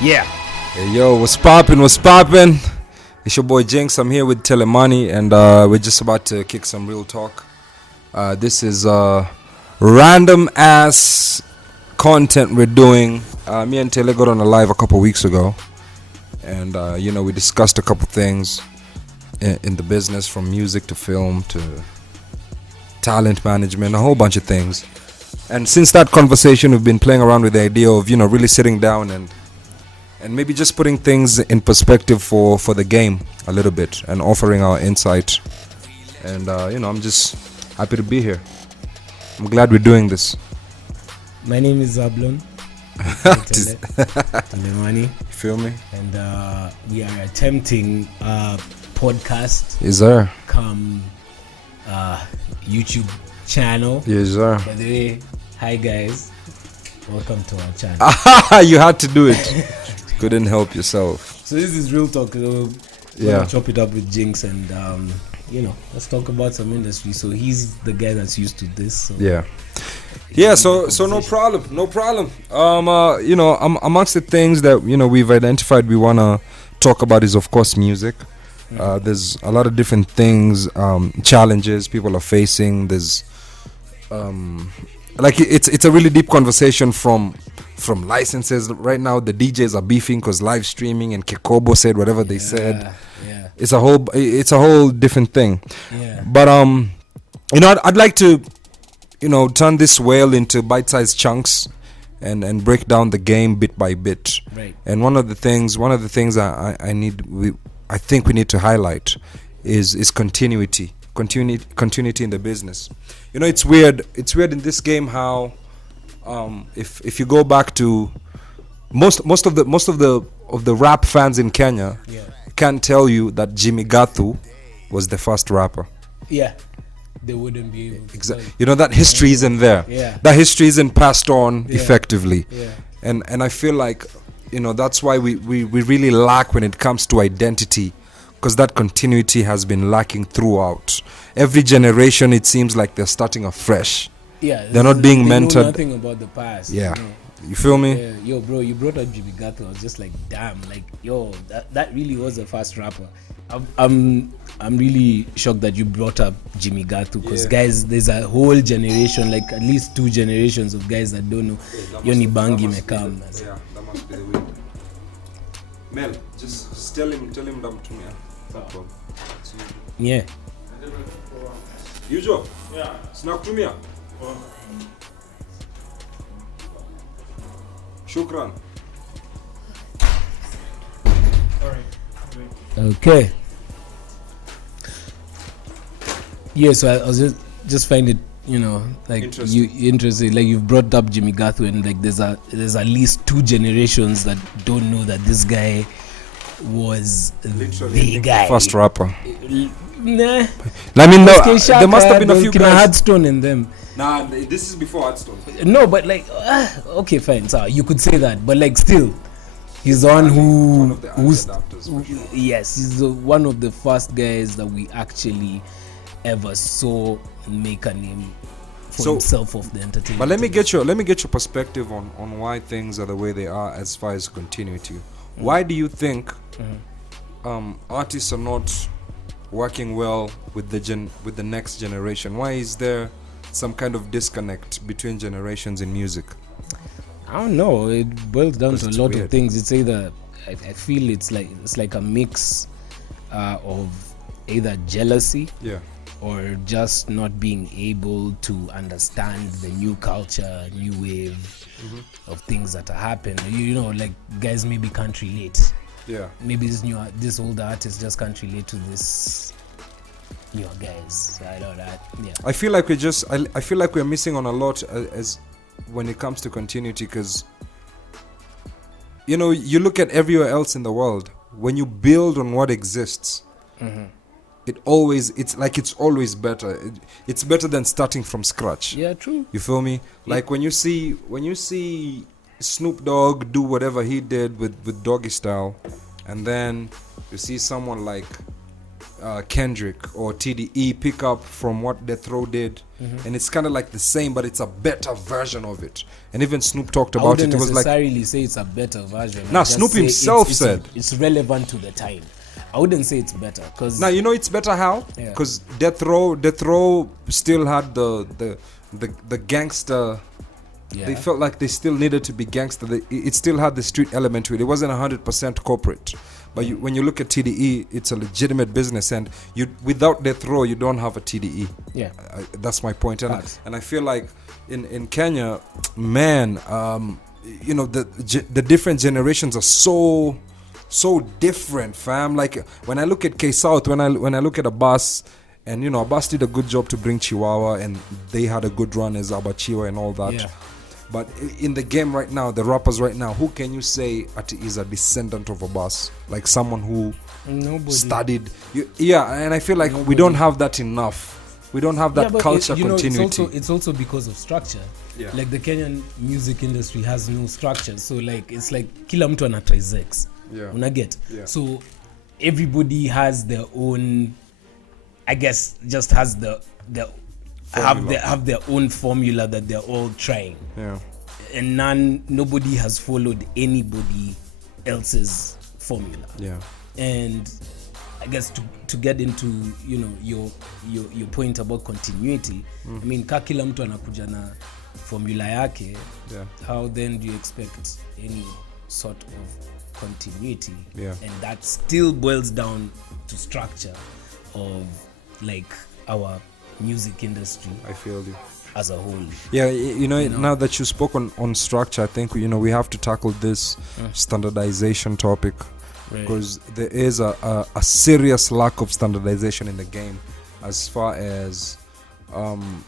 Yeah. Hey, yo, what's poppin'? What's poppin'? It's your boy JINX. I'm here with TELE and we're just about to kick some real talk. This is random ass content we're doing. Me and Tele got on a live a couple weeks ago, and we discussed a couple things in the business, from music to film to talent management, a whole bunch of things. And since that conversation, we've been playing around with the idea of really sitting down and maybe just putting things in perspective for the game a little bit and offering our insight. And I'm just happy to be here. I'm glad we're doing this. My name is Zablon. Telemani. You feel me? And we are attempting a podcast. Yes, sir. Come YouTube channel. Yes, sir. By the way, hi guys. Welcome to our channel. You had to do it. Couldn't help yourself. So this is real talk. We'll chop it up with JINX and let's talk about some industry. So he's the guy that's used to this. So yeah. So no problem. Amongst the things that we've identified we wanna talk about is of course music. There's a lot of different things, challenges people are facing. There's it's a really deep conversation from licenses. Right now the DJs are beefing because live streaming, and Kekobo said whatever they said. Yeah. It's a whole different thing. Yeah. But I'd like to turn this whale into bite-sized chunks and break down the game bit by bit. Right. And one of the things I think we need to highlight is continuity in the business. It's weird in this game how if you go back to most of the rap fans in Kenya can't tell you that Jimmy Gathu was the first rapper. Yeah. They wouldn't be able to. Exactly. That history isn't there. Yeah. That history isn't passed on effectively. Yeah. And I feel like that's why we really lack when it comes to identity, because that continuity has been lacking throughout. Every generation it seems like they're starting afresh. Yeah. They're not being mentored. Know nothing about the past. Yeah. You feel me? Yeah. Yo, bro, you brought up Jimmy Gatto. I was just like, damn, like, yo, that really was the first rapper. I'm really shocked that you brought up Jimmy Gatto, because guys, there's a whole generation, like at least 2 generations of guys that don't know Yoni Bangi Mekam. Yeah, that must be the way. Mel, just tell him them to me. Yeah. Ujo? Yeah. Snack to me. Shukran. Okay. Yeah, so I was just find it, like interesting. Like you've brought up Jimmy Gathu, and like there's at least 2 generations that don't know that this guy was the guy. First rapper. Nah. I mean, there must have been a few guys. Hardstone in them. Nah, this is before Hardstone. No, but like, okay, fine. So you could say that, but like still, he's the one who's yes, he's one of the first guys that we actually ever saw make a name for himself of the entertainment. But let me get your perspective on why things are the way they are as far as continuity. Why do you think artists are not working well with the next generation? Why is there some kind of disconnect between generations in music? I don't know. It boils down to a lot of things. It's either I feel it's like a mix of either jealousy, or just not being able to understand the new culture, new wave of things that are happening. Like guys maybe can't relate. Yeah. Maybe this older artist just can't relate to this newer guys. I know that. Yeah. I feel like I feel like we're missing on a lot as when it comes to continuity, because you look at everywhere else in the world, when you build on what exists, it's always better. It's better than starting from scratch. Yeah, true. You feel me? Yeah. Like when you see Snoop Dogg do whatever he did with Doggy Style, and then you see someone like Kendrick or TDE pick up from what Death Row did and it's kind of like the same, but it's a better version of it. And even Snoop talked I about wouldn't it. It was like, necessarily say it's a better version. nah, I'd just Snoop say himself said it's relevant to the time. I wouldn't say it's better because now you know it's better how, because Death Row still had the gangster. They felt like they still needed to be gangster. It still had the street element to it. It wasn't 100% corporate. But when you look at TDE, it's a legitimate business, and without Death Row, you don't have a TDE. Yeah, that's my point. And I feel like in Kenya, man, you know, the different generations are so different, fam. Like when I look at K South, when I look at Abbas, and you know, Abbas did a good job to bring Chihuahua, and they had a good run as Abachiwa and all that. Yeah. But in the game right now, the rappers right now, who can you say is a descendant of Abbas? Like someone who studied. And I feel like we don't have that enough. We don't have that culture continuity. It's also because of structure. Yeah. Like the Kenyan music industry has no structure. So like it's like kila mtu ana try Zex. Yeah. Unaget. Yeah. So everybody has their own, I guess, just has have their own formula that they're all trying. Yeah. And nobody has followed anybody else's formula. Yeah. And I guess to get into, you know, your point about continuity, I mean, kila mtu anakuja na formula yake. Yeah. How then do you expect any sort of continuity? Yeah. And that still boils down to structure of like our music industry. I feel you. As a whole. Yeah, you know, now that you spoke on structure, I think, you know, we have to tackle this standardization topic, because there is a serious lack of standardization in the game, as far as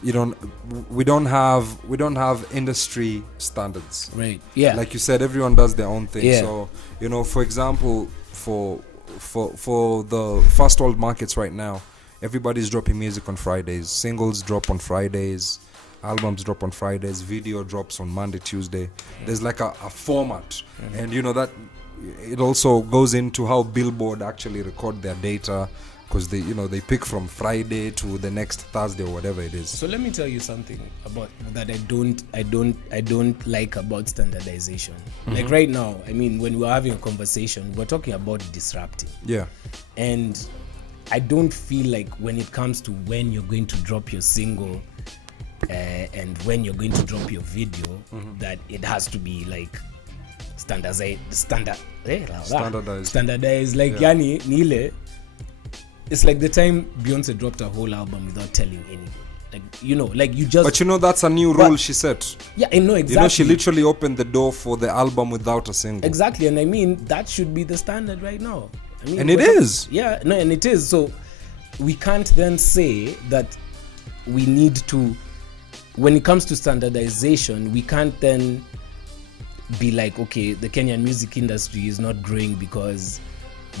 we don't have industry standards. Right. Yeah. Like you said, everyone does their own thing. Yeah. So, you know, for example, for the first world markets right now, everybody's dropping music on Fridays. Singles drop on Fridays. Albums drop on Fridays. Video drops on Monday, Tuesday. There's like a format. And you know that it also goes into how Billboard actually record their data, because they pick from Friday to the next Thursday or whatever it is. So let me tell you something about that I don't like about standardization. Like right now, I mean, when we're having a conversation, we're talking about disrupting. Yeah. And I don't feel like when it comes to when you're going to drop your single and when you're going to drop your video, that it has to be like standardized. Like yani nile. It's like the time Beyonce dropped a whole album without telling anyone. Like, you know, like you just. But you know, that's a new rule she set. Yeah, I know exactly. You know, she literally opened the door for the album without a single. Exactly, and I mean that should be the standard right now. I mean, and it is. Yeah, no, and it is. So we can't then say that we need to, when it comes to standardization, we can't then be like, okay, the Kenyan music industry is not growing because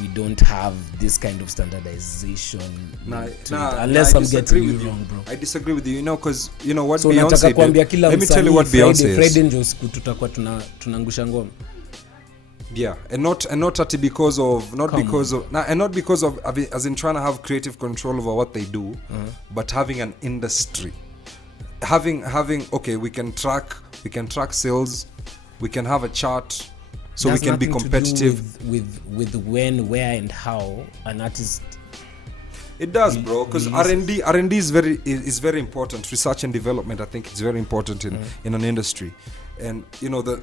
we don't have this kind of standardization. Unless I'm getting you wrong, bro. I disagree with you, you know, because you know what Beyonce did. Let me tell you what Beyonce is. Friday ndio siku tutakuwa tunangusha ngoma. Yeah, and not because of as in trying to have creative control over what they do, but having an industry, having okay, we can track sales, we can have a chart, so we can be competitive to do with when, where, and how an artist. It does, bro, because R&D is very important. Research and development, I think, it's very important in an industry. And you know, the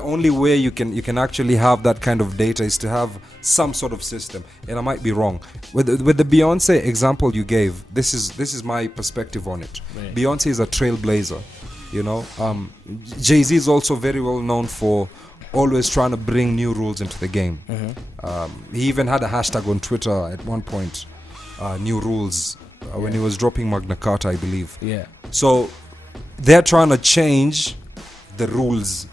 only way you can actually have that kind of data is to have some sort of system. And I might be wrong with the Beyonce example you gave. This is my perspective on it. Right. Beyonce is a trailblazer, you know. Jay-Z is also very well known for always trying to bring new rules into the game. He even had a hashtag on Twitter at one point, new rules, when he was dropping Magna Carta, I believe. Yeah. So they're trying to change the rules.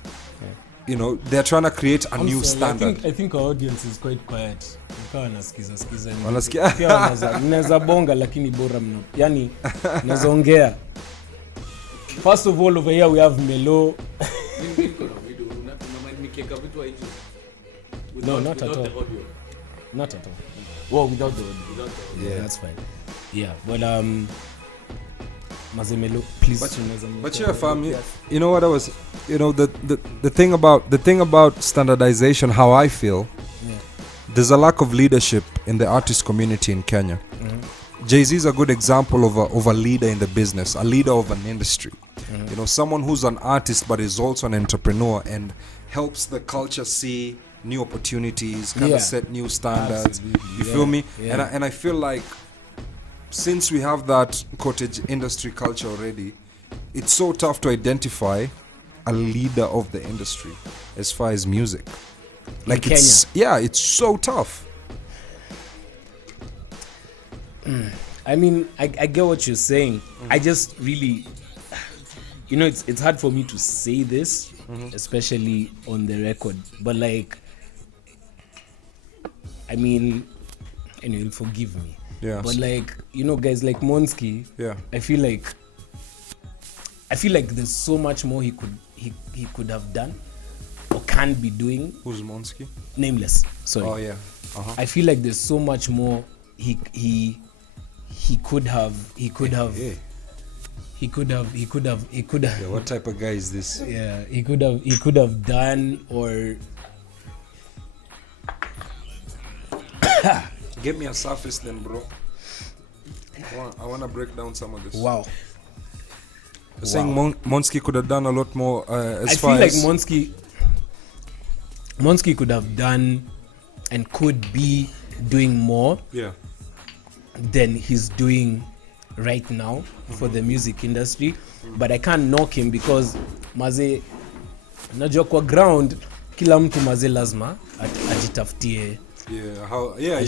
You know, they're trying to create a new standard. I think our audience is quite quiet. Mnaweza bonga lakini bora mno. Yani mnaweza ongea. First of all, over here we have Melo. No, not at all. Not at all. Well, without the audio. Yeah, that's fine. Yeah, but Mazemelo, please. But yeah, fam, you know what I was, the thing about standardization, how I feel, there's a lack of leadership in the artist community in Kenya. Jay-Z is a good example of a leader in the business, a leader of an industry. Someone who's an artist but is also an entrepreneur and helps the culture see new opportunities, kind of set new standards. Absolutely. You feel me? Yeah. And I feel like since we have that cottage industry culture already, it's so tough to identify a leader of the industry as far as music. Like in it's so tough. I mean, I get what you're saying. I just really, it's hard for me to say this, especially on the record. But like, I mean, anyway, forgive me. Yeah. But like, guys like Monski, I feel like there's so much more he could have done or can be doing. Who's Monski? Nameless. Sorry. Oh yeah. I feel like there's so much more he could have. Yeah, what type of guy is this? Yeah, he could have done or. Get me a surface then, bro. I want to break down some of this. Wow. You're saying Monski could have done a lot more I feel like Monski could have done and could be doing more than he's doing right now for the music industry. But I can't knock him because maze, najua kwa ground kila mtu maze lazima ajitafutie. You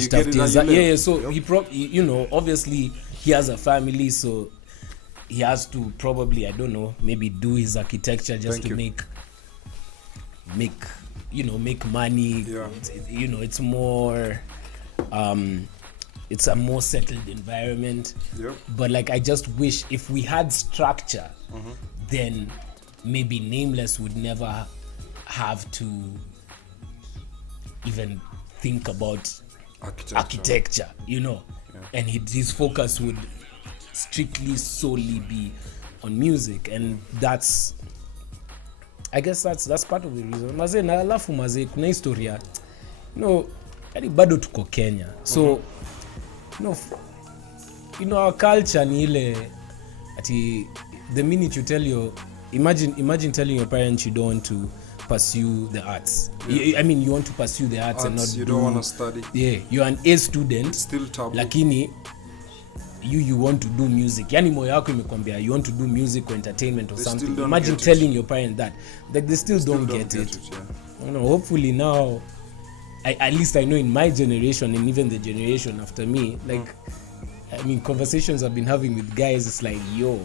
get it. So he obviously he has a family, so he has to probably, I don't know, maybe do his architecture just to make money. It's more it's a more settled environment. But like, I just wish if we had structure, then maybe Nameless would never have to even think about architecture, and his focus would strictly solely be on music, and I guess that's part of the reason. Maze na alafu maze kuna historia, yani bado tuko Kenya, so our culture ni ile ati the minute you tell imagine telling your parents you don't want to pursue the arts. I mean, you want to pursue the arts and not you don't want to study. Yeah, you're an A student. Still taboo. Lakini you want to do music. Yani moyo wako imekwambia you want to do music or entertainment or something. Imagine telling your parents that. Like they still don't get it. Hopefully now, at least I know in my generation and even the generation after me, like, I mean, conversations I've been having with guys, it's like, yo,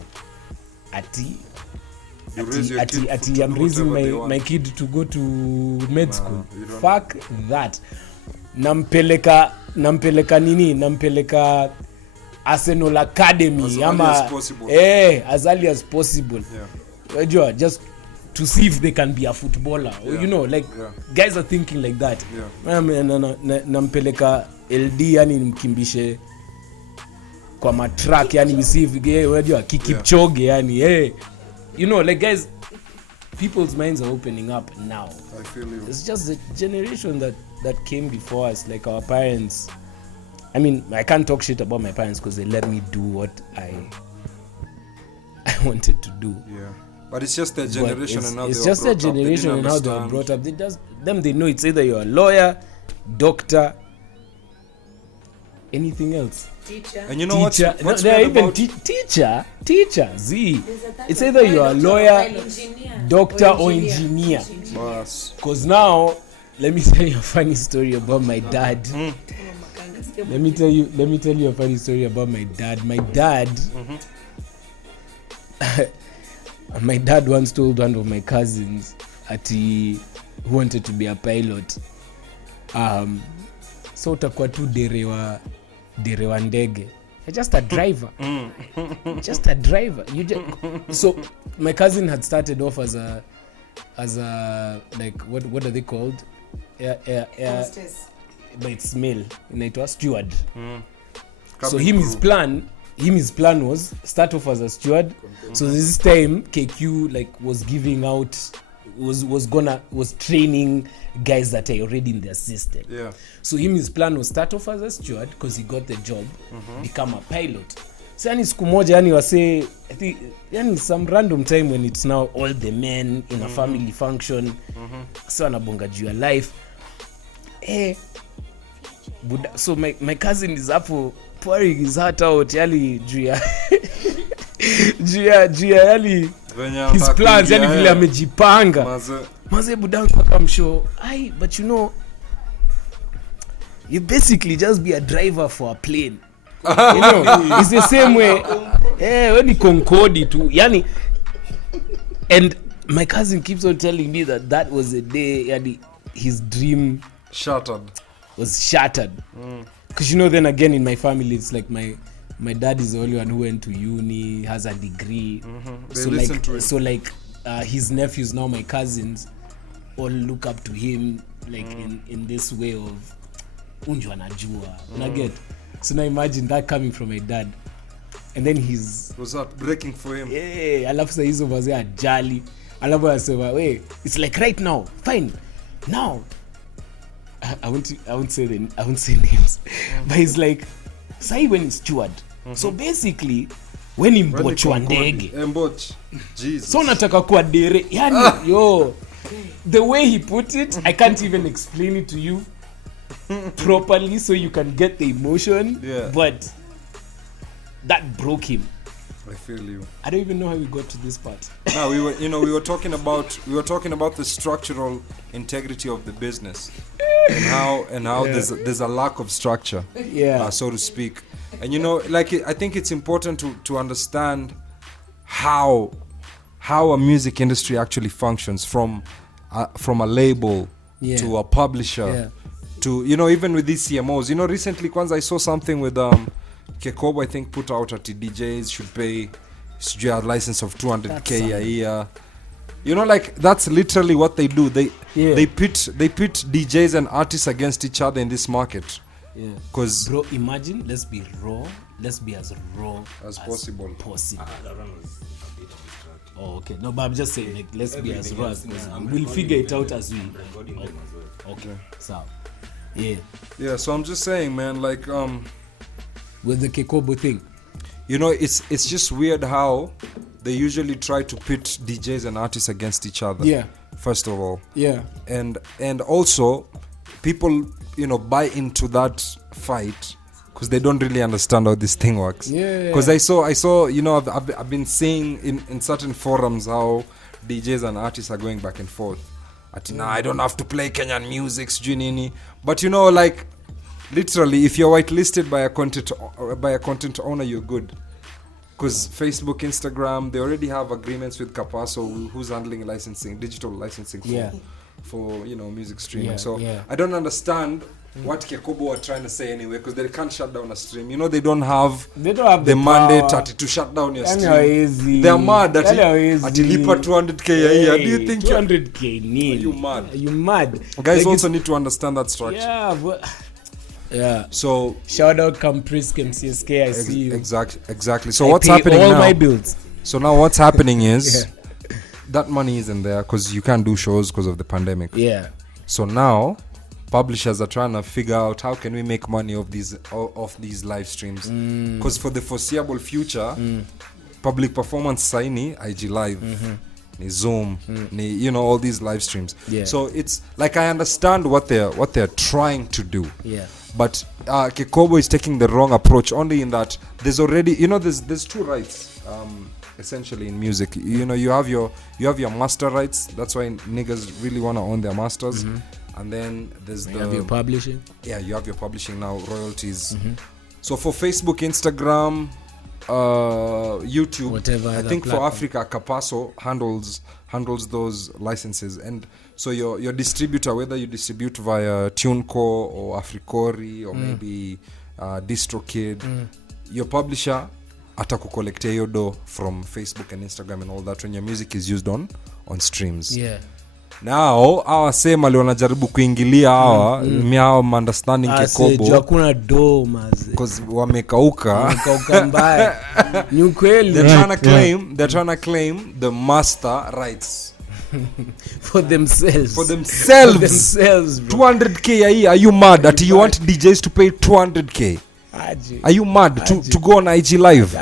I'm raising my kid to go to med school. Fuck that. Nampeleka Arsenal Academy as early as possible. As early as possible. Just to see if they can be a footballer. Guys are thinking like that. Nampeleka LD, yani mkimbishe kwa matrack, yani we see if Kipchoge, yani like, guys, people's minds are opening up now. I feel you. It's just the generation that came before us, like our parents. I mean, I can't talk shit about my parents because they let me do what I wanted to do. Yeah, but it's just their generation and how it's just their generation and how they were brought up. They know it's either you're a lawyer, doctor, anything else. Teacher. And you know what's they're even teacher. Z. It's either you're a lawyer, doctor, or engineer. Because now, let me tell you a funny story about my dad. Let me tell you a funny story about my dad. My dad, my dad once told one of my cousins who wanted to be a pilot. So utakuwa tu derewa ndege. Just a driver. Just a driver. So my cousin had started off as a like, what are they called? But it's male. Inaitwa steward. So his plan his plan was start off as a steward. So this time KQ like was giving out, was training guys that are already in their system. Yeah. So his plan was start off as a steward because he got the job, become a pilot. So yani siku moja yani wase, I think yani some random time when it's now all the men in a family function, so anabonga juu ya life. So my cousin is hapo pouring his heart out yali juu ya yali his plans yani vile amejipanga. Maze budangu akamshow, but you know, you basically just be a driver for a plane. You know, it's the same way. When you Concorde too, yani. And my cousin keeps on telling me that was the day yani, his dream was shattered. Because you know, then again in my family it's like my dad is the only one who went to uni, has a degree. His nephews, now my cousins, all look up to him like in this way of unjwa najua. I get. So now imagine that coming from my dad. And then was that breaking for him? Yeah, alafu sa hizo wazee ajali. Alafu asema, "Wait, it's like right now. Fine. Now I won't say names." But it's like say when he's steward. So basically when imbochwa ndege. Jesus. So nataka kuwa dere. Yani yo, the way he put it, I can't even explain it to you properly so you can get the emotion. Yeah. But that broke him. I feel you. I don't even know how we got to this part. No, we were talking about the structural integrity of the business and how yeah. there's a lack of structure, so to speak. And you know, like I think it's important to understand how a music industry actually functions from a label to a publisher to, you know, even with these CMOs. You know, recently Kwanzaa I saw something with Kekobo, I think, put out that DJs should pay a license of 200k a year. You know, like that's literally what they do. They pit DJs and artists against each other in this market. Yeah. Cause bro, imagine, let's be as raw as possible. Oh, okay. No, but I'm just saying, like, let's be as raw as possible. We'll figure it out as we. Okay. So, yeah. So I'm just saying, man, like with the Kekobo thing, you know, it's just weird how they usually try to pit DJs and artists against each other. Yeah. First of all. Yeah. And also people, you know, buy into that fight because they don't really understand how this thing works. Yeah. Because I saw, you know, I've been seeing in certain forums how DJs and artists are going back and forth. I don't have to play Kenyan music, Junini. But you know, like, literally, if you're whitelisted by a content owner, you're good. Because Facebook, Instagram, they already have agreements with Capasso, who's handling digital licensing for you know, music streaming. I don't understand what Kekobo are trying to say anyway, because they can't shut down a stream. You know, they don't have the mandate to shut down your stream. They're mad at Lipa 200k a year. Do you think 200k need? Are you mad? Guys, like, also need to understand that structure. Yeah. So shout out Caprice MCSK. I see you. Exactly. So what's happening all now? My bills. So now what's happening is that money isn't there because you can't do shows because of the pandemic. Yeah. So now publishers are trying to figure out how can we make money off these live streams, because for the foreseeable future, public performance saini IG live, ni Zoom, ni, you know, all these live streams. So it's like, I understand what they're trying to do. But Kekobo is taking the wrong approach, only in that there's already, you know, there's two rights essentially in music. You know, you have your master rights. That's why niggas really want to own their masters. And then there's you have your publishing. Yeah, you have your publishing now, royalties. So for Facebook, Instagram, YouTube, whatever, I think platform. For Africa, Capasso handles those licenses. And so your distributor, whether you distribute via TuneCo or Africori or maybe DistroKid, your publisher atakukolektea hiyo do from Facebook and Instagram and all that when your music is used on streams. Now hawa sema leo wanajaribu kuingilia hawa miao understanding Kekobo hakuna do maze because wamekauka mbaya ni ukweli. they're trying to claim the master rights for themselves 200k are you mad that you want DJs to pay 200k? Are you mad to go on IG live?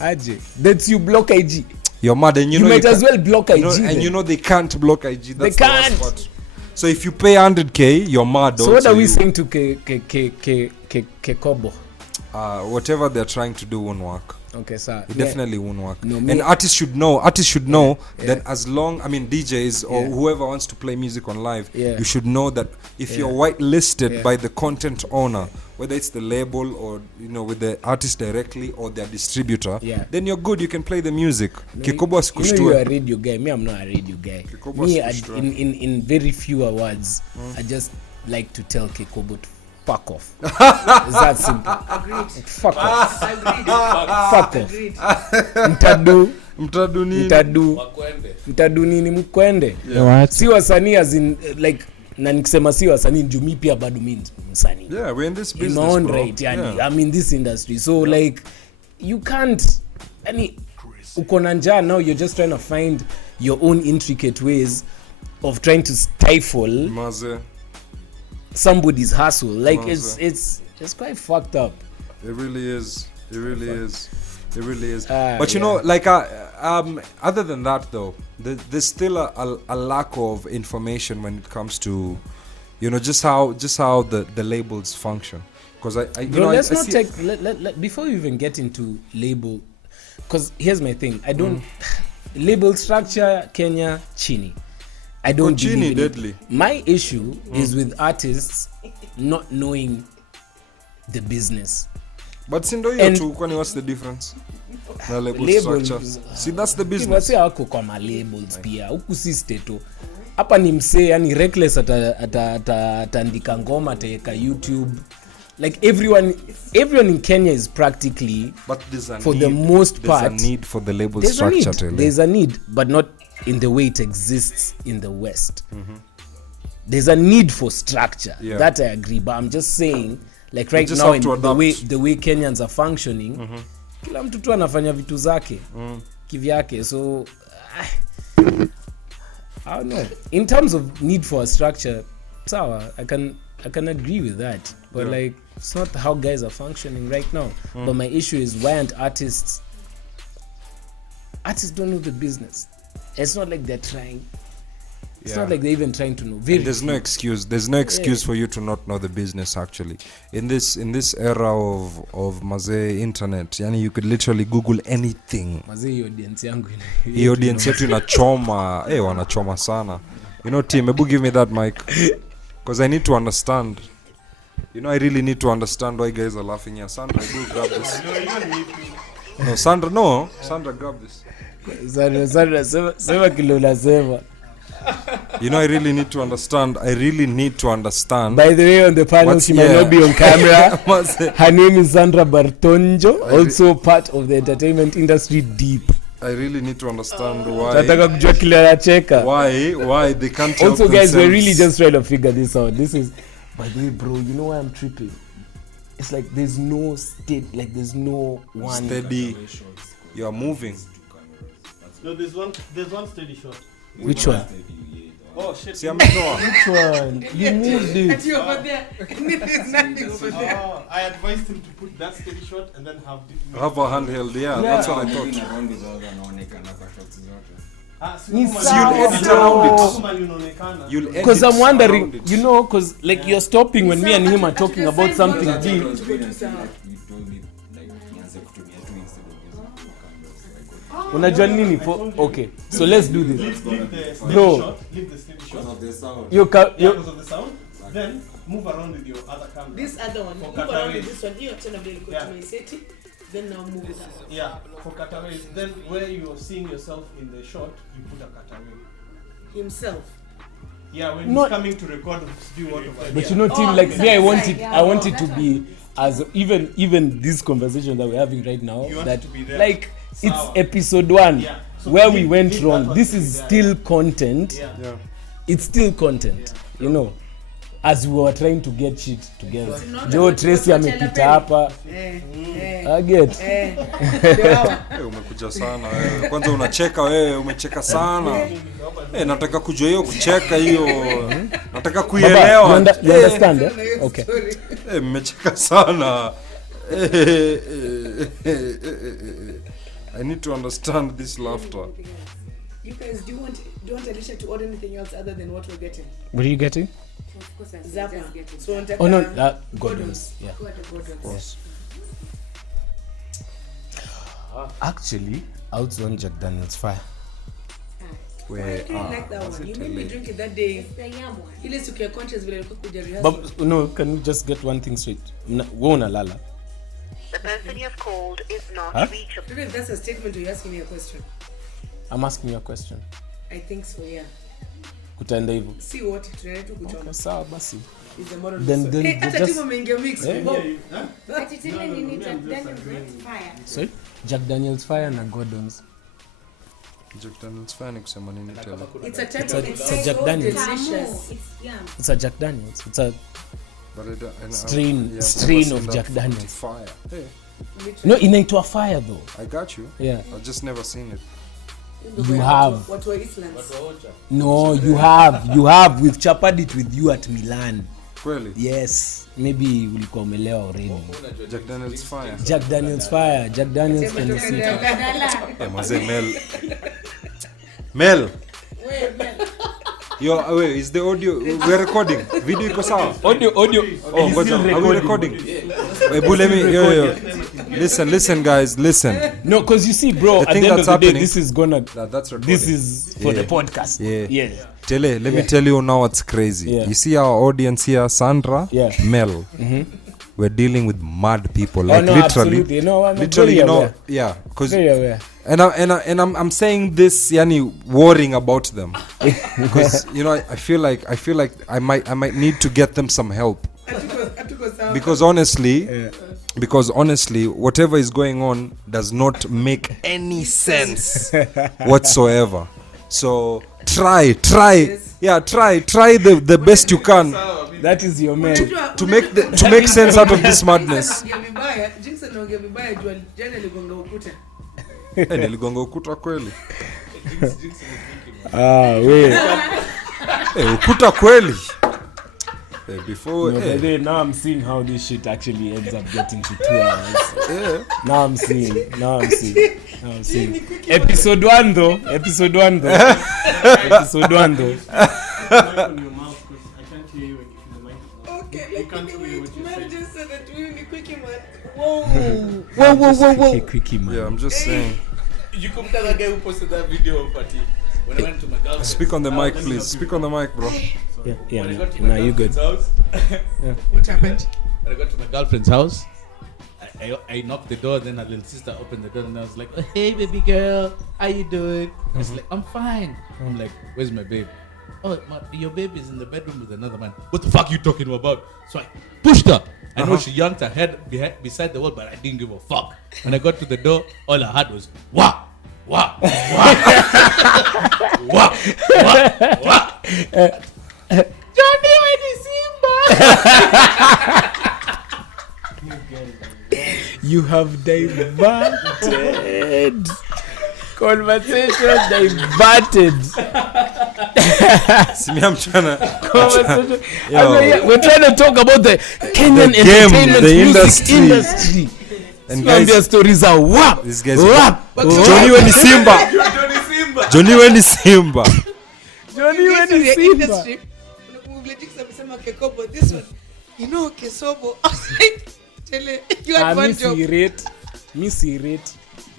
Aje that's you block IG. You're mad, and you know might as well block IG. And you know they can't block IG. That's they can't. The worst part. So if you pay 100k, you're mad. So what are we saying to Kekobo? Whatever they're trying to do won't work. Okay, sir. It definitely won't work. No, and artists should know that as long, DJs or whoever wants to play music on live, you should know that if you're whitelisted by the content owner, whether it's the label or with the artist directly or their distributor, then you're good. You can play the music. Kekobo asikushtue. You're a radio guy. Me, I'm not a radio guy. Me, in very few words, I just like to tell Kekobo to fuck off. It's that simple. Agreed. Fuck off. Agreed. Fuck off. Mtadu nini mkwende. Si wasanii as in like na nikisema si wasanii juu mi pia bado mi msanii. Yeah, we're in this business. In my own right, I'm in this industry. So like you can't uko na njaa now, you're just trying to find your own intricate ways of trying to stifle somebody's hustle. Like it's quite fucked up. It really is. But you know, like other than that though, there's still a lack of information when it comes to just how the labels function. Because before we even get into label, because here's my thing, I don't label structure Kenya chini. I don't believe in it. My issue is with artists not knowing the business. But sindo hiyo tu, kwani what's the difference? The label structure. See, that's the business. Wasi wako kwa ma labels pia. Huku si stato. Hapa ni msee, yani reckless ataandika ngoma, ataweka YouTube. Like everyone in Kenya is practically, for the most part, there's a need for the label structure. There's a need, but not in the way it exists in the West. There's a need for structure. That I agree, but I'm just saying, like right now in the way Kenyans are functioning, kila mtu tu anafanya vitu zake kivyake. So I don't know. In terms of need for a structure, sawa, I can agree with that. But like it's not how guys are functioning right now. But my issue is, why aren't artists don't know the business. It's not like they're trying. It's not like they're even trying to know. There's no excuse. There's no excuse for you to not know the business. Actually, in this era of Mazee internet, yani you could literally Google anything. Mazee audience yangu ina audience yetu inachoma. Wanachoma sana. Team, maybe give me that mic, because I need to understand. I really need to understand why guys are laughing here. Sandra, go grab this. No, Sandra, grab this. Sandra, sema kilo nasema. I really need to understand. By the way, on the panel, she might not be on camera. Her name is Sandra Bartonjo, also part of the entertainment industry deep. I really need to understand why they can't help also, guys, themselves. we're really just trying to figure this out. This is, by the way, bro, you know why I'm tripping? It's like there's no state, like there's no one steady. You are moving. No, there's one steady shot. Which one? Oh shit. See, which one? You moved it. You over there. I advised him to put that steady shot and then have a handheld. Yeah, that's what I thought. You'll edit because I'm wondering, because like you're stopping when me and him are talking about something deep. Unajua nini for okay, so let's do this, bro. Leave the steady shot. Because of the sound, then move around with your other camera. This other one, move around with this one. You have to set it. Then now move it up. Yeah, for cutaways. Then where you're seeing yourself in the shot, you put a cutaway. Himself. Yeah, when he's coming to record, do what over. But team, like me, I want it to be as even this conversation that we're having right now, that like it's episode 1 where we went wrong. This is still content it's still content, you know, as we were trying to get shit together. Joe Tracy amepita hapa. Get. Umekuja sana wewe. Kwanza unacheka wewe, umecheka sana. Nataka kujua hiyo kucheka hiyo. Nataka kuielewa. You understand? Okay. Mmecheka sana. I need to understand this laughter. You guys, do you want Alicia to order anything else other than what we're getting? What are you getting? Of course, I'm Zappa. just getting. So on Oh no, Gordon's. Yeah. Gordon's. Actually, I would want Jack Daniel's Fire. Where I like that one. You made me drink it that day. The yam one. Ile siku ya conscious vile alikuwa kuja rehearsal. But no, can you just get one thing straight? Wona lala. The person you have called is not reachable. Even if that's a statement, you're asking me a question. I'm asking you a question. I think so, yeah. Kutaenda hivyo. See what tunaenda tu kuchoma. Okay, sawa basi. Is the moral Then hata just timu umeingia mix. But it's even in Jack Daniel's fire. sorry? Jack Daniel's Fire na Gordon's. Jack Daniel's fan kusema nini tena? It's a type It's a- of it's a Jack Daniel's. delicious. It's yam. It's a Jack Daniel's. It's a But strain of Jack Daniel's. Fire. Hey, no, inaitwa Fire though. I got you. Yeah. I've just never seen it. You have. What were Islands? No, you have. We've chapered it with you at Milan. Kweli? Yes. Maybe ulikuwa umelewa already. Jack Daniel's fire. Jack Daniel's Fire. Jack Daniel's can you see? Maze Mel. Yo, wait, is the audio we're recording? Video iko sawa? Audio. Oh, ngoja. Are we recording? Wait, let me yo. Listen guys, listen. No, because you see, bro, The at thing the end of that's the day, happening- this is gonna. That's recording. This is for the podcast. Yeah. Tele, let me tell you now what's crazy. Yeah. You see our audience here, Sandra, Yeah. Mel. We're dealing with mad people, like no, literally. absolutely. No, I'm literally, very you know, aware. yeah, because Very aware. and I'm saying this, yani, worrying about them, because you know I feel like I might need to get them some help, because honestly, whatever is going on does not make any sense whatsoever. So try the best you can That is your man. to make sense out of this madness. Jinx anaongea vibaya juu jana aligonga ukuta. Niligonga ukuta kweli. Wait. Ukuta kweli. Before No, but then now I'm seeing how this shit actually ends up getting to 2 hours. Now I'm seeing. Episode 1 though. Mic on your mouth because I can't hear you if the mic is on. Okay, You can't hear what you man said. just said that we need quickie man. Whoa. Quickie, man. yeah, I'm just saying. You kumbuka the guy who posted that video of party when I went to my girlfriend. Speak on the mic, please. Speak on the mic, bro. Yeah. When I got to my Now you good. girlfriend's house, What happened? when I got to my girlfriend's house, I knocked the door, then her little sister opened the door, and I was like, oh, "Hey, baby girl, how you doing?" I was like, "I'm fine." I'm like, "Where's my babe?" "Oh, your baby is in the bedroom with another man." "What the fuck are you talking about?" So I pushed her. I know she yanked her head beside the wall, but I didn't give a fuck. When I got to the door, all I heard was wah, wah, wah, wah, wah, wah. Johnny, where is Simba? You have diverted. Conversation diverted. See me, I'm trying to. Conversation. Yo. We're trying to talk about the Kenyan The game, entertainment the music industry. And And their guys, stories are wap. these guys. Wap. Johnny when is Simba. Johnny when is Simba. Johnny when is Simba. Unakumbuka Jinx amesema Kekobo this one. You know Kesobo. I was like, Tele, you had one job. Me see rate.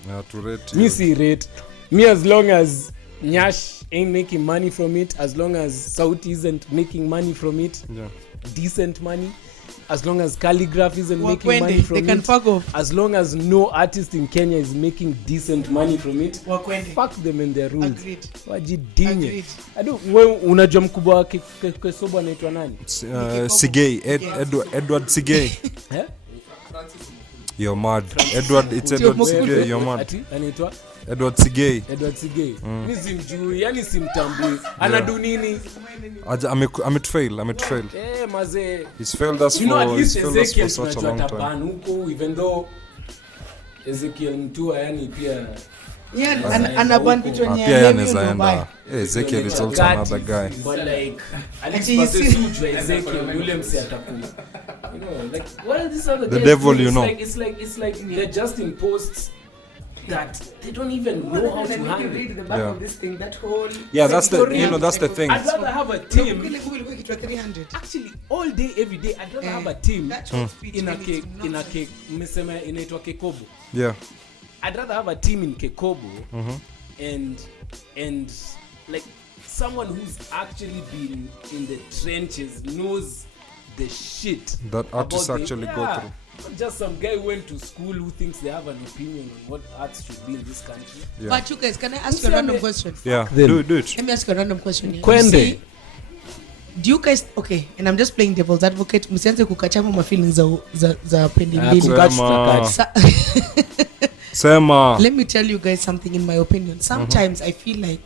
Yeah, to rate Me you. see rate. Me as long as Nyash ain't making money from it, as long as South isn't making money from it, Yeah. decent money, as long as Calligraph isn't making money Wakwende, from they can it, fuck off. as long as no artist in Kenya is making decent money from it, Wakwende. fuck them and their rules. Agreed. Wajidinye. Agreed. Wewe unajua mkubwa wa Kesobo anaitwa nani? Sigay, Edward Sigay. Eh? You're mad. Edward, it's Edward Sigay, you're mad. Ati anaitwa Edward Sigei. Mi simjui, yani simtambui. Anadu nini? Amefail. Maze. He's failed us you know, at for least such a long time. Huko, even though Ezekiel Mtua yani pia anaban vitu wenye Pia name anaweza you enda. know, Ezekiel is also another guy. but like at least Actually, you basi see- sujwa Ezekiel yule msi ataku. You know, like what are these other The guys devil, doing? you It's know. like, it's like they're just in posts that they don't even know how to Then if you handle. read the back Yeah. of this thing, that whole Yeah, that's the sectorial- that's the thing. I'd rather have a team. Kile Google ilikuwa kitu 300. Actually, all day, every day, I'd rather have a team That short speech in a really cake, is in a nonsense. cake. Mmesema inaitwa Kekobo. Yeah. I'd rather have a team in Kekobo and like someone who's actually been in the trenches, knows the shit That artists about actually go through. Not just some guy who went to school who thinks they have an opinion on what arts should be in this country. Yeah. But you guys, can I ask you a random question? Yeah. Them. Do it. Let me ask you a random question here. Kwende. See, do you guys okay, and I'm just playing devil's advocate, msianze kukachama my feelings za pendi mbili. Sema. Sa- Sema. Let me tell you guys something in my opinion. Sometimes I feel like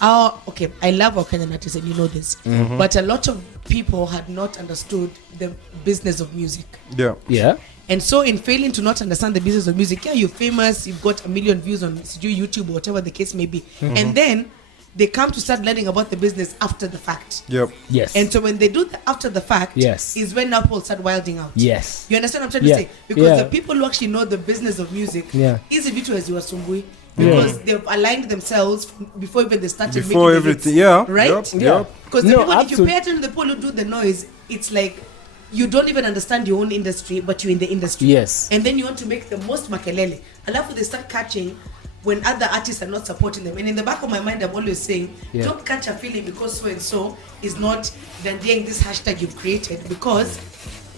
I love our Kenyan artists and you know this. But a lot of people had not understood the business of music. Yeah. Yeah. And so in failing to not understand the business of music, yeah, you're famous, you've got 1 million views on YouTube or whatever the case may be. And then they come to start learning about the business after the fact. Yep. Yes. And so when they do the after the fact, Yes. is when now people start wilding out. Yes. You understand what I'm trying Yeah. to say? Because Yeah. the people who actually know the business of music, Yeah. easy vitu as you asumbui, because they've aligned themselves before even they started Before making the everything. hits, Yeah. right? Yep. Yeah. Yep. Because the No, people, if you absolute- pay attention to the people who do the noise, it's like you don't even understand your own industry, but you're in the industry. Yes. And then you want to make the most makelele. Alafu they start catching when other artists are not supporting them. And in the back of my mind, I'm always saying, Yeah. don't catch a feeling because so and so is not dandying this hashtag you've created, because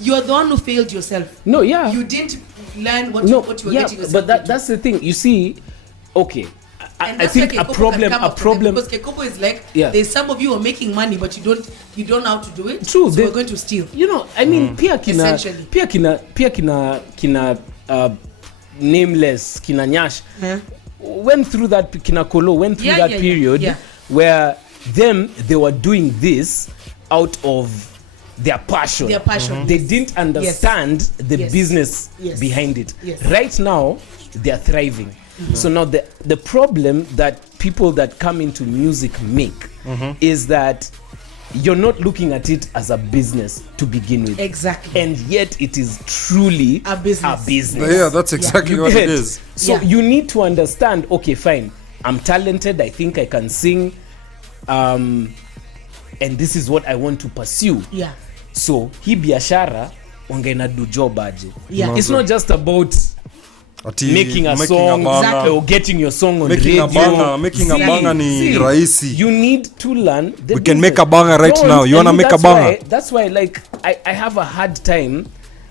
you're the one who failed yourself. No, yeah. You didn't learn what No, you were yeah, getting yourself but into. that's the thing. You see, okay, And I that's think where a Kekobo problem, can come a up from them, problem. because Kekobo is like, Yeah. there's some of you who are making money, but you don't know how to do it. True, So they- we're going to steal. You know, I mean, pia Essentially. kina nameless, kina Nyash Huh? went through that, kina Kolo went through Yeah, that yeah, period yeah. where they were doing this out of their passion. Their passion. They didn't understand the Yes. business Yes. behind it. Yes. Right now, they are thriving. So now the problem that people that come into music make is that you're not looking at it as a business to begin with. Exactly. And yet it is truly A business. Yeah, that's exactly what it Get? is. So Yeah. you need to understand, okay, fine, I'm talented, I think I can sing, and this is what I want to pursue. Yeah. So hii biashara wangeenda do job aje. Yeah. It's not just about Ati making a making song banger. or getting your song on Making a radio. banger, making a banger ni rahisi. You need to learn the We can business. make a banger right Don't- now. You wanna and make a that's banger? why- that's why like I have a hard time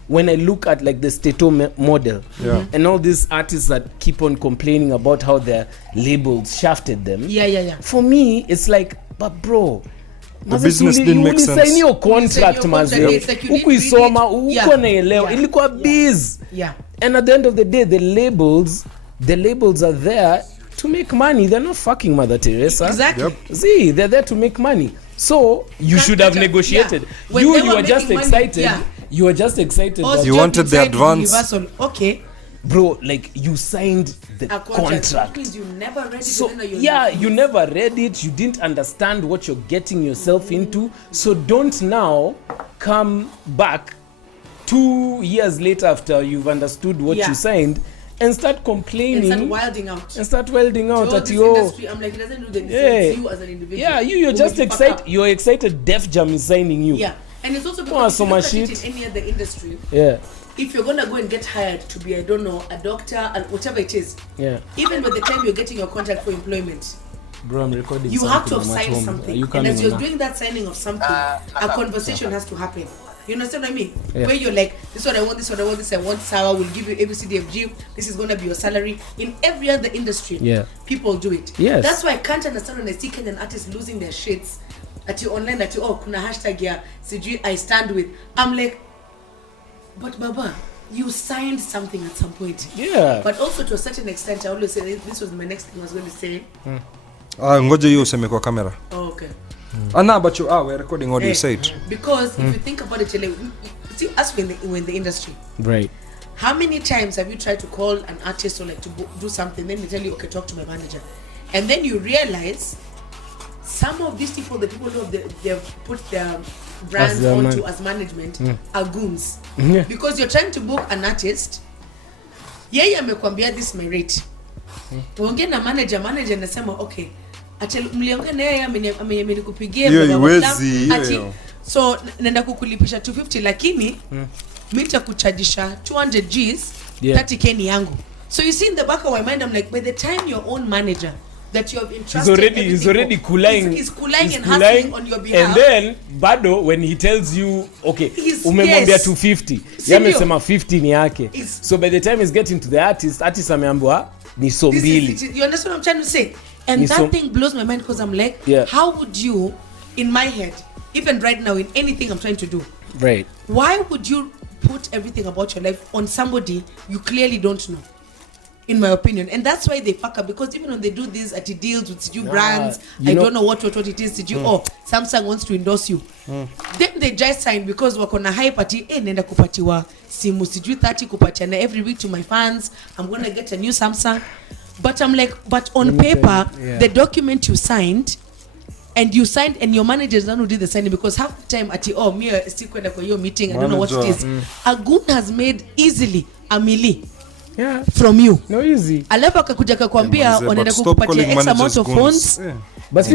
when I look at like the Stato model Yeah. and all these artists that keep on complaining about how their labels shafted them. Yeah. For me, it's like, but bro, The business didn't make sense. Sign your contract, Ulisign your contract, mazi. it's like you didn't Ukuisoma, read it. Yeah. uko naelewa, Yeah. ilikuwa biz. Yeah. And at the end of the day, the labels are there to make money. They're not fucking Mother Teresa. Exactly. Yep. See, they're there to make money. So you should have negotiated. Yeah. When they You were were just making money, excited. yeah. You were just excited. Us That, You job wanted the inside advance. Universal. Okay. bro, like you signed the A contract. contract. Means you never read it. So and then you're yeah, not- you never read it. You didn't understand what you're getting yourself into. So don't now come back 2 years later after you've understood what Yeah. you signed and start And complaining start wilding out. and start welding out So at this you. industry, I'm like, it doesn't do the Yeah. it's you as an individual. Yeah, you're who just will fuck excited. up. You're excited. Def Jam is signing you. Yeah. And it's also Oh, because so if you much look at shit. it in any other industry, Yeah. if you're gonna go and get hired to be, I don't know, a doctor and whatever it is, Yeah. even by the time you're getting your contract for employment, Bro, I'm recording. you have to have something. I'm at signed home. something. Are you And coming as you're or not? doing that signing of something, a conversation has to happen. You understand what I mean? Yeah. Where you're like, this is what I want, this is what I want, this I want, Sarah will give you ABCDFG, this is gonna be your salary. In every other industry, Yeah. people do it. Yes. That's why I can't understand when I see Kenyan artists losing their shits at you online, at you, oh, kuna hashtag ya, sijui I stand with. I'm like, but Baba, you signed something at some point. Yeah. But also to a certain extent, I always say this was my next thing I was going to say. Ngoja hiyo useme kwa kamera. Oh, okay. Nah, but we're recording audio, say it. Because if you think about it, see us when in the industry. Right. How many times have you tried to call an artist or like to do something, then they tell you, okay, talk to my manager, and then you realize some of these people, the people who they've put their brands onto as management are goons. Yeah. Because you're trying to book an artist, yeye amekwambia this my rate. Tuongee na manager anasema okay, mliongea na yeye amenikupigia so naenda kukulipisha 250 lakini mimi nitakuchargisha 200 Gs, 30k ni yangu. So you see in the back of my mind I'm like, by the time your own manager that you have entrusted he's already cooling and hustling on your behalf, and then bado when he tells you okay umemwambia 250 yeye amesema 50 ni yake, so by the time he's getting to the artist ameambiwa ni so mbili. You understand what I'm trying to say? And ni that thing blows my mind because I'm like, how would you, in my head, even right now in anything I'm trying to do, right, why would you put everything about your life on somebody you clearly don't know? In my opinion, and that's why they fuck up, because even when they do this at deals with you brands, I don't know what it is. Did you Samsung wants to endorse you, then they just sign because wako na hype ati nenda kupatiwa simu sijui 30 kupatiana every week to my fans, I'm gonna get a new Samsung. But I'm like, but on paper the document you signed and your manager is the one who did the signing, because half the time ati me still kwenda kwa hiyo meeting, I don't know what it is. A goon has made easily a milli from you. No easy. Alafu akakuja akakwambia wanaenda kukupatia X amount of funds. But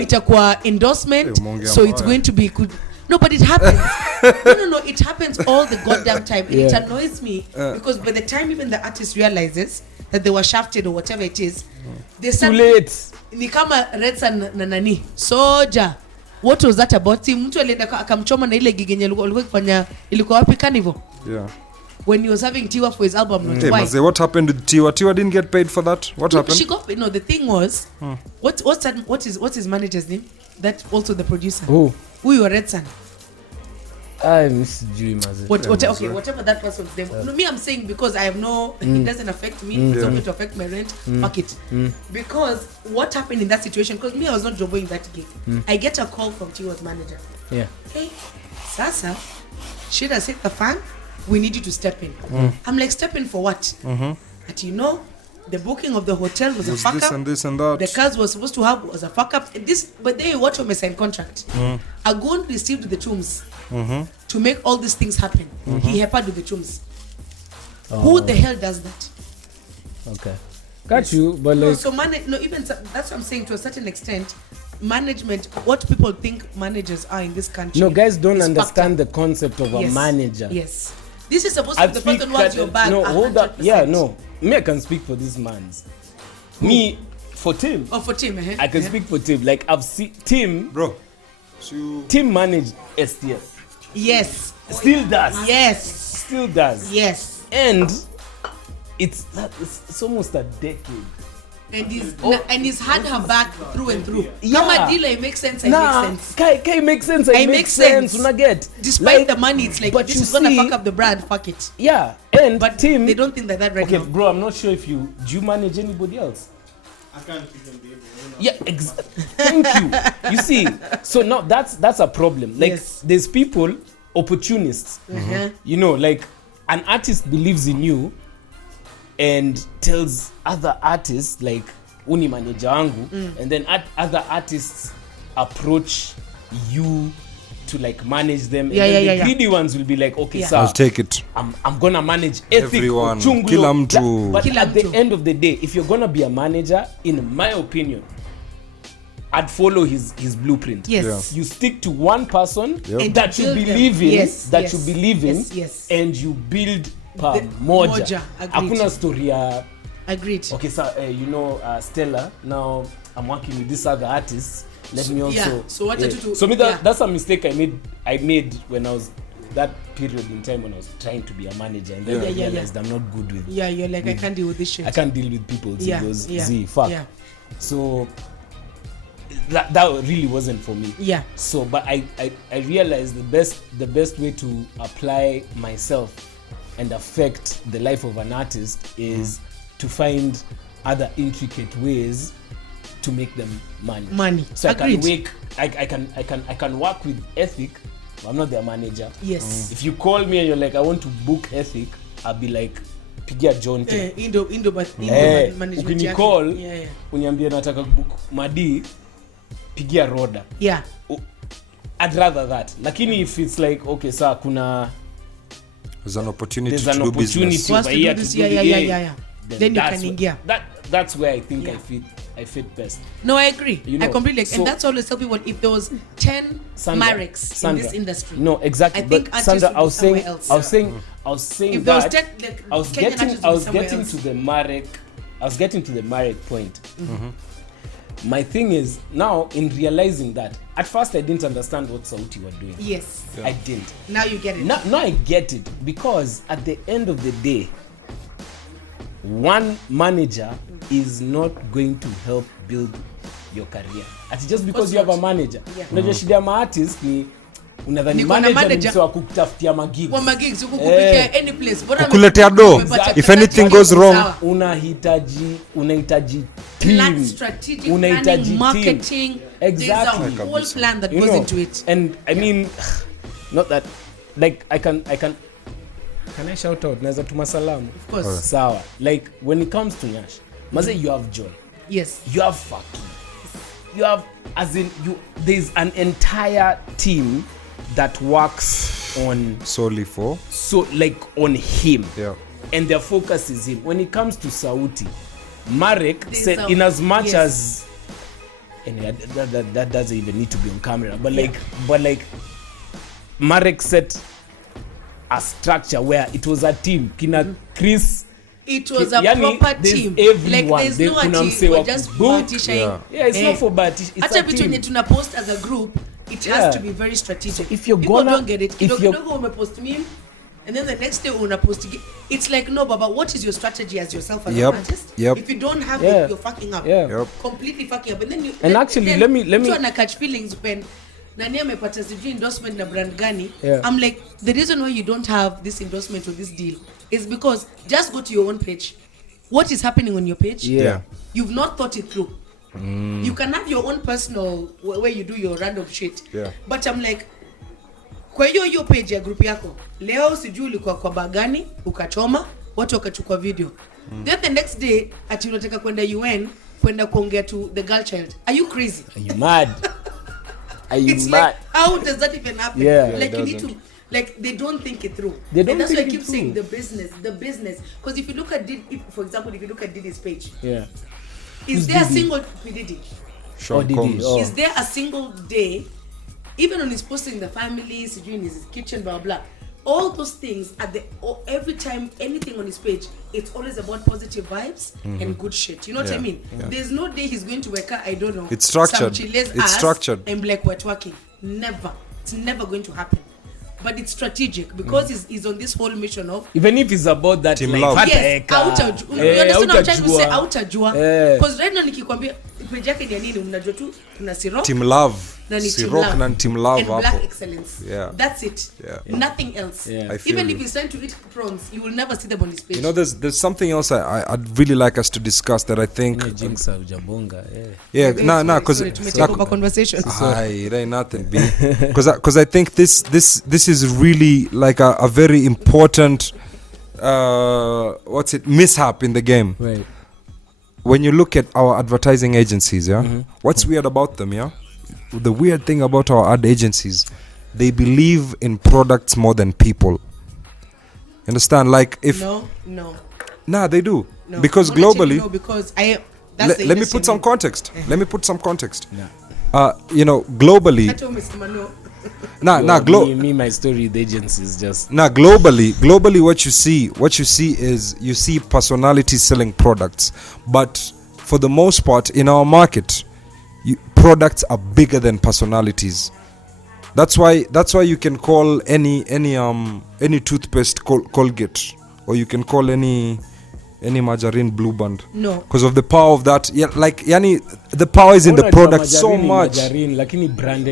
itakuwa endorsement, so it's going to be good. No, but it happens. No, it happens all the goddamn time. And it annoys me because by the time even the artist realizes that they were shafted or whatever it is, they too late. Ni kama Reds na nani Soja. What was that about? Mtu alienda akamchoma na ile gigenye alikuwa kufanya, ilikuwa wapi Carnival? Yeah. When he was having Tiwa for his album, not why. Maze, what happened with Tiwa? Tiwa didn't get paid for that. What happened? She got paid. No, the thing was, what's his manager's name? That also the producer. Who your Red Sun? I miss you, Maze. Whatever that person's name. No, me, I'm saying because I have no, it doesn't affect me. It's only to affect my rent. Fuck it. Because what happened in that situation? Because me, I was not jobbing that gig. I get a call from Tiwa's manager. Yeah. Hey, Sasa, should I hit the fan? We need you to step in. I'm like, step in for what? But the booking of the hotel was a fuck this up. And this and that. The cars was supposed to have was a fuck up. But they watch on my sign contract. Agun received the tombs to make all these things happen. He helped with the tombs. Who the hell does that? Okay, got you. But like, even that's what I'm saying. To a certain extent, management, what people think managers are in this country. No, guys don't understand the concept of a manager. Yes, this is supposed to be the person who has your back. No, hold up. Yeah, no. Me, I can speak for this man's. Me, for Tim. Oh, for Tim. I can speak for Tim. Like I've seen Tim. Bro. Tim managed STS. Yes. Still does. Yes. Still does. Yes. And it's almost a decade. And he's had her back through and through. Yeah. Kama deal, it makes sense. It makes sense. Kai makes sense. It makes sense. Una get. Despite the money, it's like, this is gonna fuck up the brand. Fuck it. Yeah. But Tim, they don't think that right now. Okay, bro, I'm not sure if do you manage anybody else? I can't even be able. Yeah, thank you. You see, so now that's a problem. Like there's people, opportunists. Like an artist believes in you and tells other artists like uni manager wangu, and then other artists approach you to like manage them, and then the greedy ones will be like, okay, sir, I'll take it. I'm gonna manage everyone. Kila mtu. But at the end of the day, if you're gonna be a manager, in my opinion, I'd follow his blueprint. Yes. You stick to one person that you believe in, and you build moja. Hakuna story ya. Agreed. Okay, so Stella, now I'm working with this other artist. Let me also. Yeah. So what did you do? So that's a mistake I made when I was that period in time when I was trying to be a manager, and then I realized I'm not good with. Yeah, you're like, I can't deal with this shit. I can't deal with people. Fuck. Yeah. So that really wasn't for me. Yeah. So, but I realized the best way to apply myself and affect the life of an artist is to find other intricate ways to make them money. So Agreed. I can work with Ethic. I'm not their manager. Yes. If you call me and you're like, I want to book Ethic, I'll be like, pigia John. Management. Ukinicall, uniambie nataka book Madi, pigia Roda. Yeah. I'd rather that. Lakini if it's like, okay, sir, there's an opportunity to do business. over here to do Yeah. Then you can engage. That's where I think I fit best. No, I agree. You know, I completely agree. And that's always tell people, if there was 10 Mareks in this industry. No, exactly. I think but Sandra, I was saying if that there was 10, like, I was getting to the Marek point. My thing is now in realizing that at first I didn't understand what Sauti were doing. Yes. Yeah. I didn't. Now you get it. Now I get it, because at the end of the day, one manager is not going to help build your career. Ati just because you have a manager. Unajua shida ya artist ni unadhani manager wa kukutafutia magigs. Kwa magigs ukukupikia any place. Kukuletea do. If anything goes wrong, unahitaji plan, strategic planning, marketing. Exactly. There's a whole plan that goes into it. And I mean, not that, like I can I shout out? Naweza tuma salamu. Of course. Sawa. Like when it comes to Nyash, maze you have joy. Yes. You have fucking. You have, as in there's an entire team that works on solely for on him. Yeah. And their focus is him. When it comes to Sauti, Marek said, in as much as anyway, that doesn't even need to be on camera, but like Marek set a structure where it was a team. Kina Chris, it was a proper team. Everyone, like there's no we're just bahatisha. Yeah, it's not for bahatish. It's a team. Tuna post as a group, it has to be very strategic. So if you're people gonna, don't get it, kidogo post meme, and then the next day una post again. It's like, no, Baba, what is your strategy as yourself as an artist? If you don't have it, you're fucking up. Completely fucking up. And then you actually let me to catch feelings when nani amepata sijui endorsement na brand gani. I'm like, the reason why you don't have this endorsement or this deal is because just go to your own page. What is happening on your page? You've not thought it through. You can have your own personal where you do your random shit. But I'm like, kwa hiyo page ya group yako leo sijui ulikuwa kwa bagani ukachoma watu wakachukua video. Then the next day ati unataka kwenda UN kwenda kuongea to the girl child. Are you crazy? Are you mad? Are you it's mad? Like, how does that even happen? Like you need to, like they don't think it through. And that's why I keep saying the business. Because if you look at for example, if you look at Diddy's page, is there a single Diddy? Is there a single day, even on his posting the family, in his kitchen, blah blah, all those things at every time anything on his page, it's always about positive vibes and good shit. You know what I mean? There's no day he's going to work out, I don't know. It's structured. It's structured. And like we're twerking. Never. It's never going to happen. But it's strategic because he's on this whole mission of, even if it's about that team like love. Yes, outajua. You understand what I'm trying to say? Outajua. Because right now nikikwambia page yake ni nini, mnajua tu kuna Sirok. Team love. Sirok na team love and black excellence. That's it. Nothing else. Even if he's trying to eat prawns, you will never see them on his page. You know, there's something else I'd really like us to discuss that I think JINX hujabonga. Tumecheka conversation. It ain't nothing, B. Because I think this is really like a very important mishap in the game. Right. When you look at our advertising agencies, what's weird about them, the weird thing about our ad agencies, they believe in products more than people. Understand? Like if no, they do. No. Because globally, because let me put some context. You know, globally. Me, my story with agency is just globally what you see is you see personalities selling products, but for the most part in our market products are bigger than personalities. That's why you can call any toothpaste Colgate, or you can call any margarine Blue Band. No, because of the power of that. The power is in the product so much. Margarine lakini brand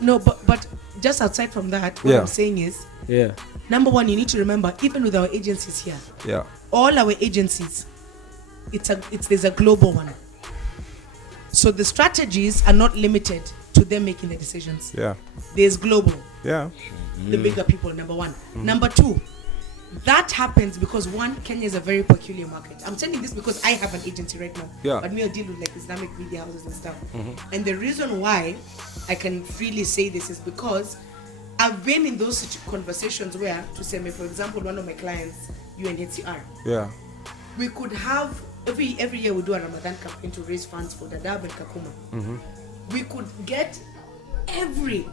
No, but just outside from that, what I'm saying is, number one, you need to remember, even with our agencies here, all our agencies, there's a global one. So the strategies are not limited to them making the decisions. There's global. The bigger people, number one. Number two, that happens because one, Kenya is a very peculiar market. I'm telling this because I have an agency right now. But me, I deal with like Islamic media houses and stuff. And the reason why I can freely say this is because I've been in those conversations where, to say, for example, one of my clients, UNHCR. We could have every year we do a Ramadan campaign to raise funds for Dadaab and Kakuma. We could get every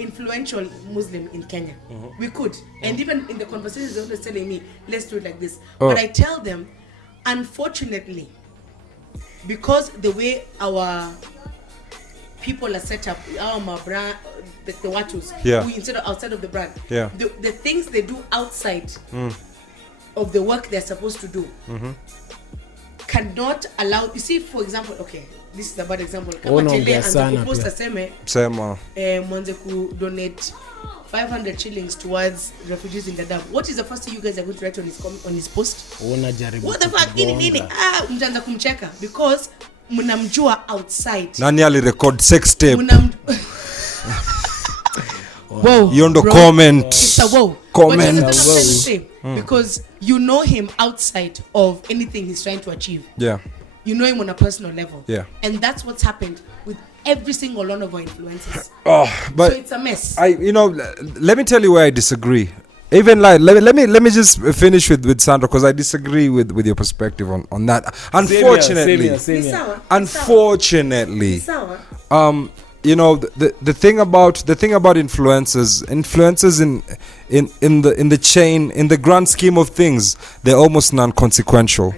influential Muslim in Kenya. We could. And even in the conversations, they're always telling me, let's do it like this. But I tell them, unfortunately, because the way our people are set up, our brand, the Watus, instead of outside of the brand, the things they do outside of the work they're supposed to do cannot allow. You see, for example, okay, this is a bad example. Kama Tele anza kuposta sema mwanze ku donate 500 shillings towards refugees in Dadaab. What is the first thing you guys are going to write on his post? What the fuck? Nini? Mtaanza kumcheka because mnamjua outside. Nani ali record sex tape? Whoa, you on the comment. It's a whoa. Comment. Because you know him outside of anything he's trying to achieve. You know him on a personal level. And that's what's happened with every single one of our influencers. But so it's a mess. Let me tell you where I disagree. Even like let me just finish with Sandra, because I disagree with your perspective on that. Unfortunately, unfortunately, you know, the thing about influencers in the chain, in the grand scheme of things, they're almost non-consequential.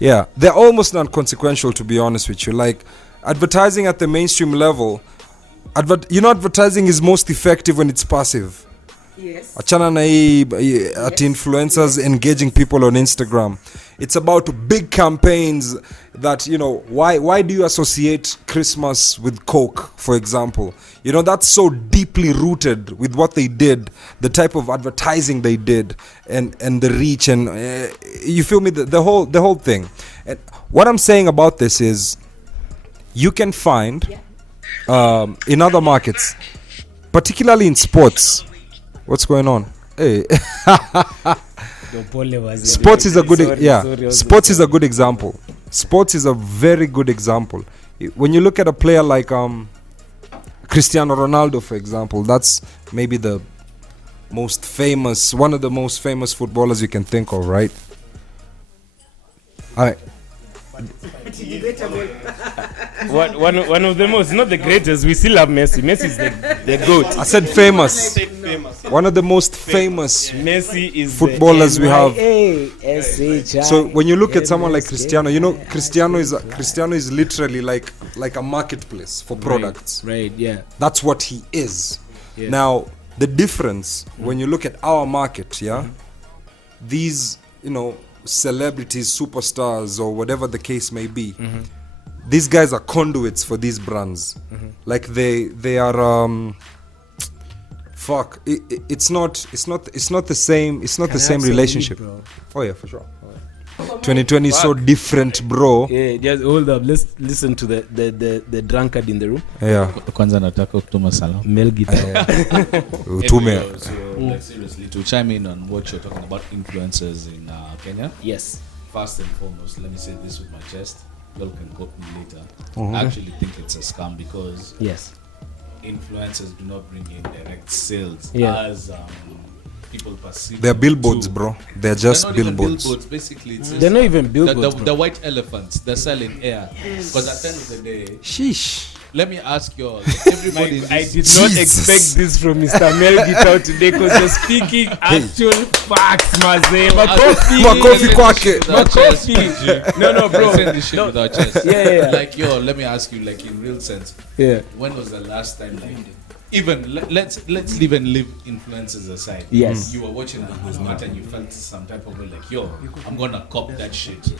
Yeah, they're almost non-consequential, to be honest with you. Like advertising at the mainstream level, advertising is most effective when it's passive. Yes. Achana na at influencers engaging people on Instagram. It's about big campaigns that, you know, why do you associate Christmas with Coke, for example? You know, that's so deeply rooted with what they did, the type of advertising they did, and the reach, and you feel me, the whole thing. And what I'm saying about this is, you can find in other markets, particularly in sports. What's going on? Hey. Sports is a good Sports is a good example. Sports is a very good example. When you look at a player like Cristiano Ronaldo, for example, that's maybe the most famous, one of the most famous footballers you can think of, right? All right. One of the most, not the greatest. We still have Messi. Messi is the GOAT. I said famous. One of the most famous Messi is footballers we have. MIASHI. So when you look at someone like Cristiano, you know, Cristiano is literally like a marketplace for products. Right, yeah. That's what he is. Yeah. Now, the difference when you look at our market, these, you know, celebrities, superstars, or whatever the case may be, these guys are conduits for these brands. Like they are it's not the same relationship. Oh yeah, for sure. 2020 is so different, bro. Yeah, just hold up. Let's listen to the drunkard in the room. Yeah. Kwanza nataka kutuma salamu. Mel guitar. Anyway, so like seriously, to chime in on what you're talking about, influencers in Kenya. Yes. First and foremost, let me say this with my chest. People can quote me later. I actually think it's a scam because influencers do not bring in direct sales as people perceive. They're billboards, bro. They're just billboards. Basically, it's they're not even billboards. The white elephants, they're selling air. Because at the end of the day, sheesh. Let me ask you all. Everybody, I did not expect this from Mr. Mel Guitar today, because you're speaking actual facts, Maze. Makofi kwake. No, bro. Saying this shit without chest. Yeah. Like, yo, let me ask you, like, in real sense. Yeah. When was the last time, like, even let's leave influences aside. Yes. You were watching the movie and you felt some type of way, like, yo, I'm gonna cop that shit.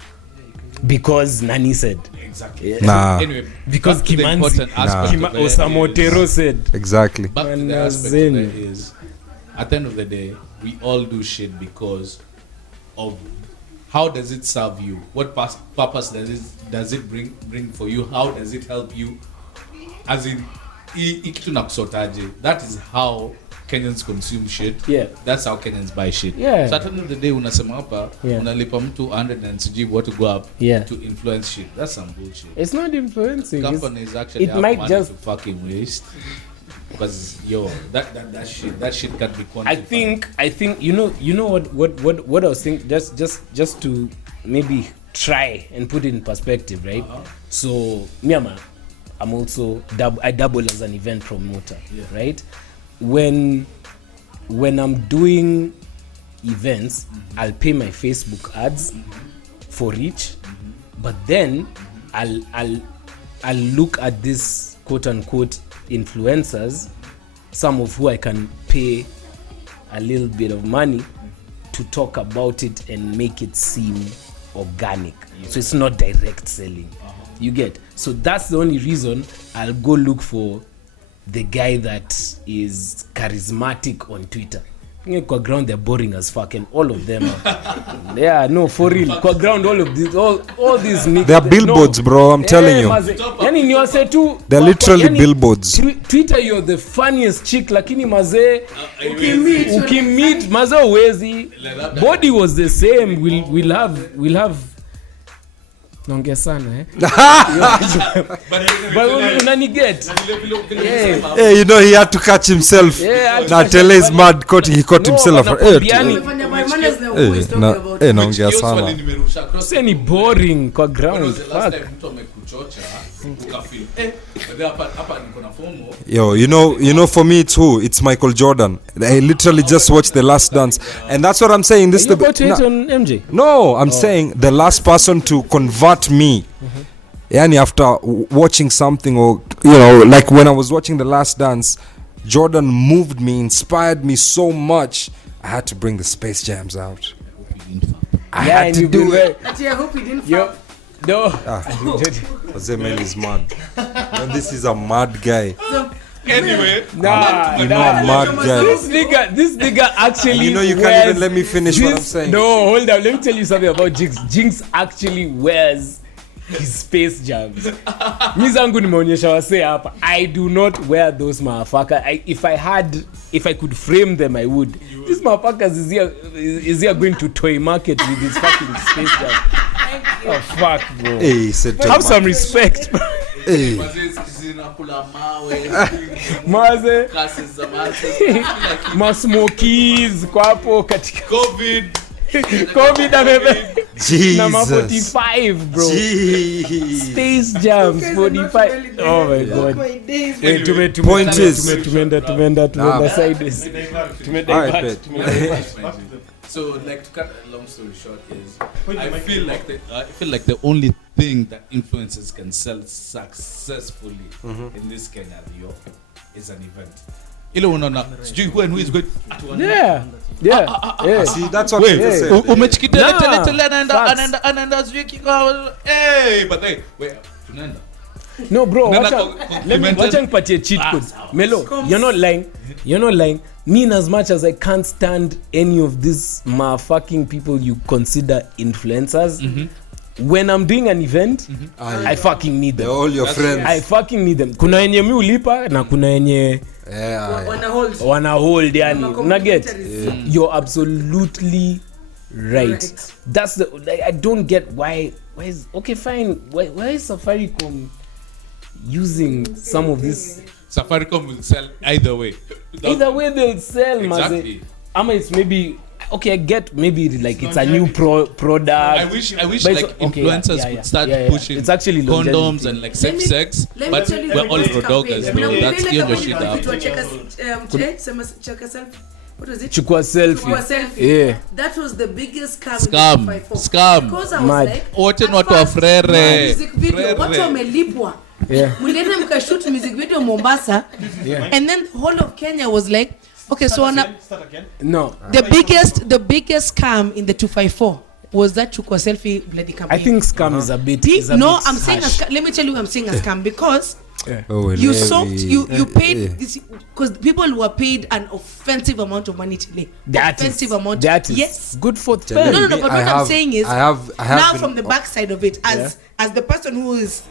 because Nani said. Exactly. Yeah. Nah. Anyway, Because back to the Kimanzi- important aspect of it Osamotero is- said. Exactly. Back to the aspect of it is, at the end of the day, we all do shit because of how does it serve you? What purpose does it bring for you? How does it help you? As in, ikitu nakusotaje. That is how Kenyans consume shit. Yeah. That's how Kenyans buy shit. Yeah. So at the end of the day, unasema hapa, Yeah. unalipa mtu 100 and sijui what to go up Yeah. to influence shit. That's some bullshit. It's not influencing. Companies actually it have might money just- to fucking waste. Because that shit can't be quantified. I think you know what I was thinking, just to maybe try and put it in perspective, right? So I'm also I double as an event promoter, right? When I'm doing events, I'll pay my Facebook ads for reach, but then I'll look at this quote unquote influencers, some of who I can pay a little bit of money to talk about it and make it seem organic. So it's not direct selling. You get? So that's the only reason I'll go look for the guy that is charismatic on Twitter. Kwa ground they're boring as fuck, and all of them are, yeah, no, for real. Kwa ground all of these all these niggas, They are billboards, bro. I'm telling you. Yani ni wase tu They're literally billboards. Twitter, you're the funniest chick, lakini mazee ukimmeet mazee uwezi. Body was the same. We'll have naongea sana but unani get. Yeah. Hey, you know he had to catch himself. Yeah, Now Tele is mad. He caught himself. Naongea sana. Sasa ni boring kwa ground. Fuck. Yo, you know, for me it's who? It's Michael Jordan. I literally just watched The Last Dance, and that's what I'm saying. This Are you about to hit on MJ? No, I'm saying the last person to convert me. Yani after watching something, or like when I was watching The Last Dance, Jordan moved me, inspired me so much. I had to bring the Space Jams out. I had to do it. I hope he didn't Yo, no. Jose Man is mad. And this is a mad guy. Anyway, Mad guy. This nigga actually. You know you can't even let me finish what I'm saying. No, hold on. Let me tell you something about Jinx. Jinx actually wears his Space Jams. Mi zangu nimeonyesha wase hapa. I do not wear those motherfucker. If I could frame them, I would. These motherfuckers is here going to toy market with his fucking Space Jams. Oh fuck, bro. Hey, Have some respect, bro. Hey. Maze. Masmokies kwa hapo katika COVID amebe. Number 45, bro. Jeez. Space Jams 45. Oh my god. Point is, Tumeenda sideways. Alright, so like to cut a long story short is I feel like the only thing that influencers can sell successfully in this Kenya is an event. Ile unaona sijui who is going Yeah. see, that's what people say. umechikitele Nah, tele facts. anaenda sijui kikao but hey wait tunaenda No bro, Nenda wacha nipatie cheat code. Melo, you're not lying. Me, in as much as I can't stand any of these motherfucking people you consider influencers, when I'm doing an event, I fucking need They're them. all your friends. I fucking need them. Kuna yenye mi ulipa na kuna yenye wana hold yani. Una get? You're absolutely right. That's I don't get why is okay fine. Why is Safaricom using some of this? Safaricom will sell either way. Either way they'll sell. Exactly. Ama it's maybe okay. I get maybe like it's a new product. I wish like influencers would start pushing it's actually condoms and like safe sex, but we're all producers, bro. That's your shit up. What was it? Chukua selfie. Yeah. That was the biggest Scam. Because I was Mad. like, Wote at ni watu wa first, frere. music video, Frere. watu wamelipwa. Yeah. Mlienda mkashoot music video Mombasa. And then the whole of Kenya was like, okay, so Start again. No. the biggest scam in the 254 was that Chukwa selfie bloody campaign. I think scam is a bit. Is a No, bit I'm saying a harsh. scam. Let me tell you, I'm saying a scam because Oh, you Levi. sold, you paid this because people were paid an offensive amount of money today. Offensive amount. That is yes. good for Tell them. No. But what I'm saying is, I have now been- from the backside of it, as the person who is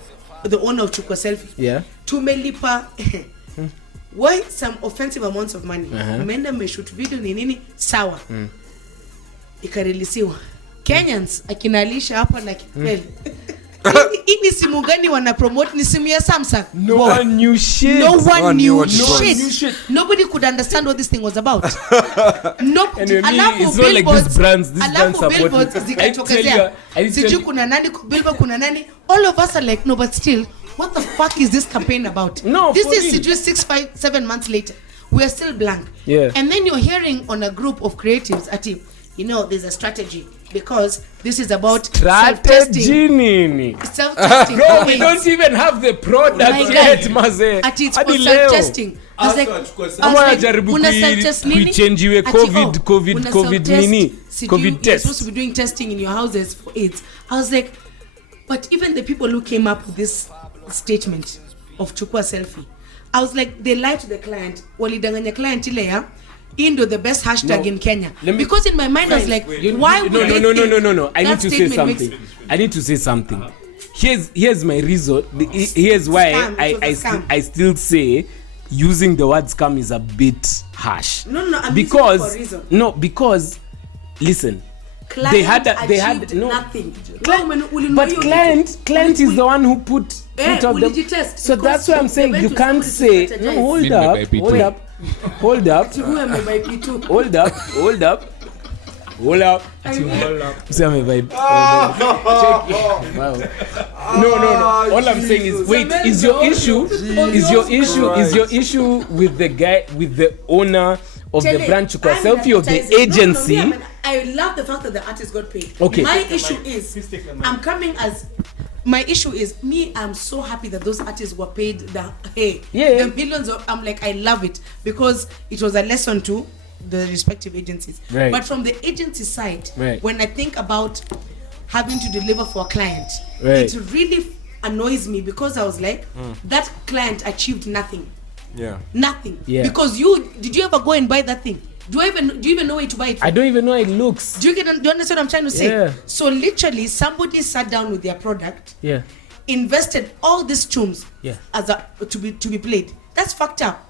the owner of Chukwa selfie, Yeah. tumelipa why some offensive amounts of money. Menda meshoot video ni nini sawa. Ikarelisiwa. Kenyans akinalisha hapa na kipeli. Hii simu gani wana promote ni simu ya Samsung? No one knew shit. No one knew shit. shit. Nobody could understand what this thing was about. No, Anyway, alafu it's not like these brands alafu billboards zikatokezea. Sijui kuna nani billboard kuna nani. All of us are like, no, but still, what the fuck is this campaign about? No, this for is real. sijui 6, 5, 7 months later. We are still blank. Yeah. And then you're hearing on a group of creatives, ati, you know, there's a strategy because this is about self-testing. Strategy nini? Self-testing. No, we don't even have the product My yet, God. maze. Ati it's for Hadi leo. self-testing. I was like, Ama wajaribu una self-test nini? kuichangiwe Ati, COVID una COVID self-test. nini? Sijui, COVID you're test. supposed to be doing testing in your houses for AIDS. I was like, but even the people who came up with this statement of Chukwa selfie, I was like, they lied to the client. Walidanganya client ile ya Indo the best hashtag in Kenya. Because in my mind I was like, why would they think No. I need that to say statement something. makes- I need to say something. Here's my reason. Here's why Scam. It was a scam. I still say using the word scam is a bit harsh. No, I'm using it because for a reason. no, because listen, Client they had no nothing. But client is the one who put out the. ulijitest So because that's why I'm they saying went you to can't somebody to say no. strategize. Hold Need up, my IP hold too. up, hold up, Who am I by P2? hold up, hold up. Hold up. See, I'm a vibe. Wow. No. All I'm saying is, wait, is your issue with the guy, with the owner of the brand Chukwa selfie or the agency? No, I love the fact that the artist got paid. Okay. My issue is, my issue is me. I'm so happy that those artists were paid the millions of. I'm like, I love it because it was a lesson to the respective agencies. Right. But from the agency side, Right. when I think about having to deliver for a client, Right. it really annoys me because I was like, that client achieved nothing. Yeah. Nothing. Yeah. Because did you ever go and buy that thing? Do you even know where to buy it from? I don't even know how it looks. Do you understand what I'm trying to say? Yeah. So literally somebody sat down with their product, Yeah. invested all these tunes Yeah. as to be played. That's fucked up.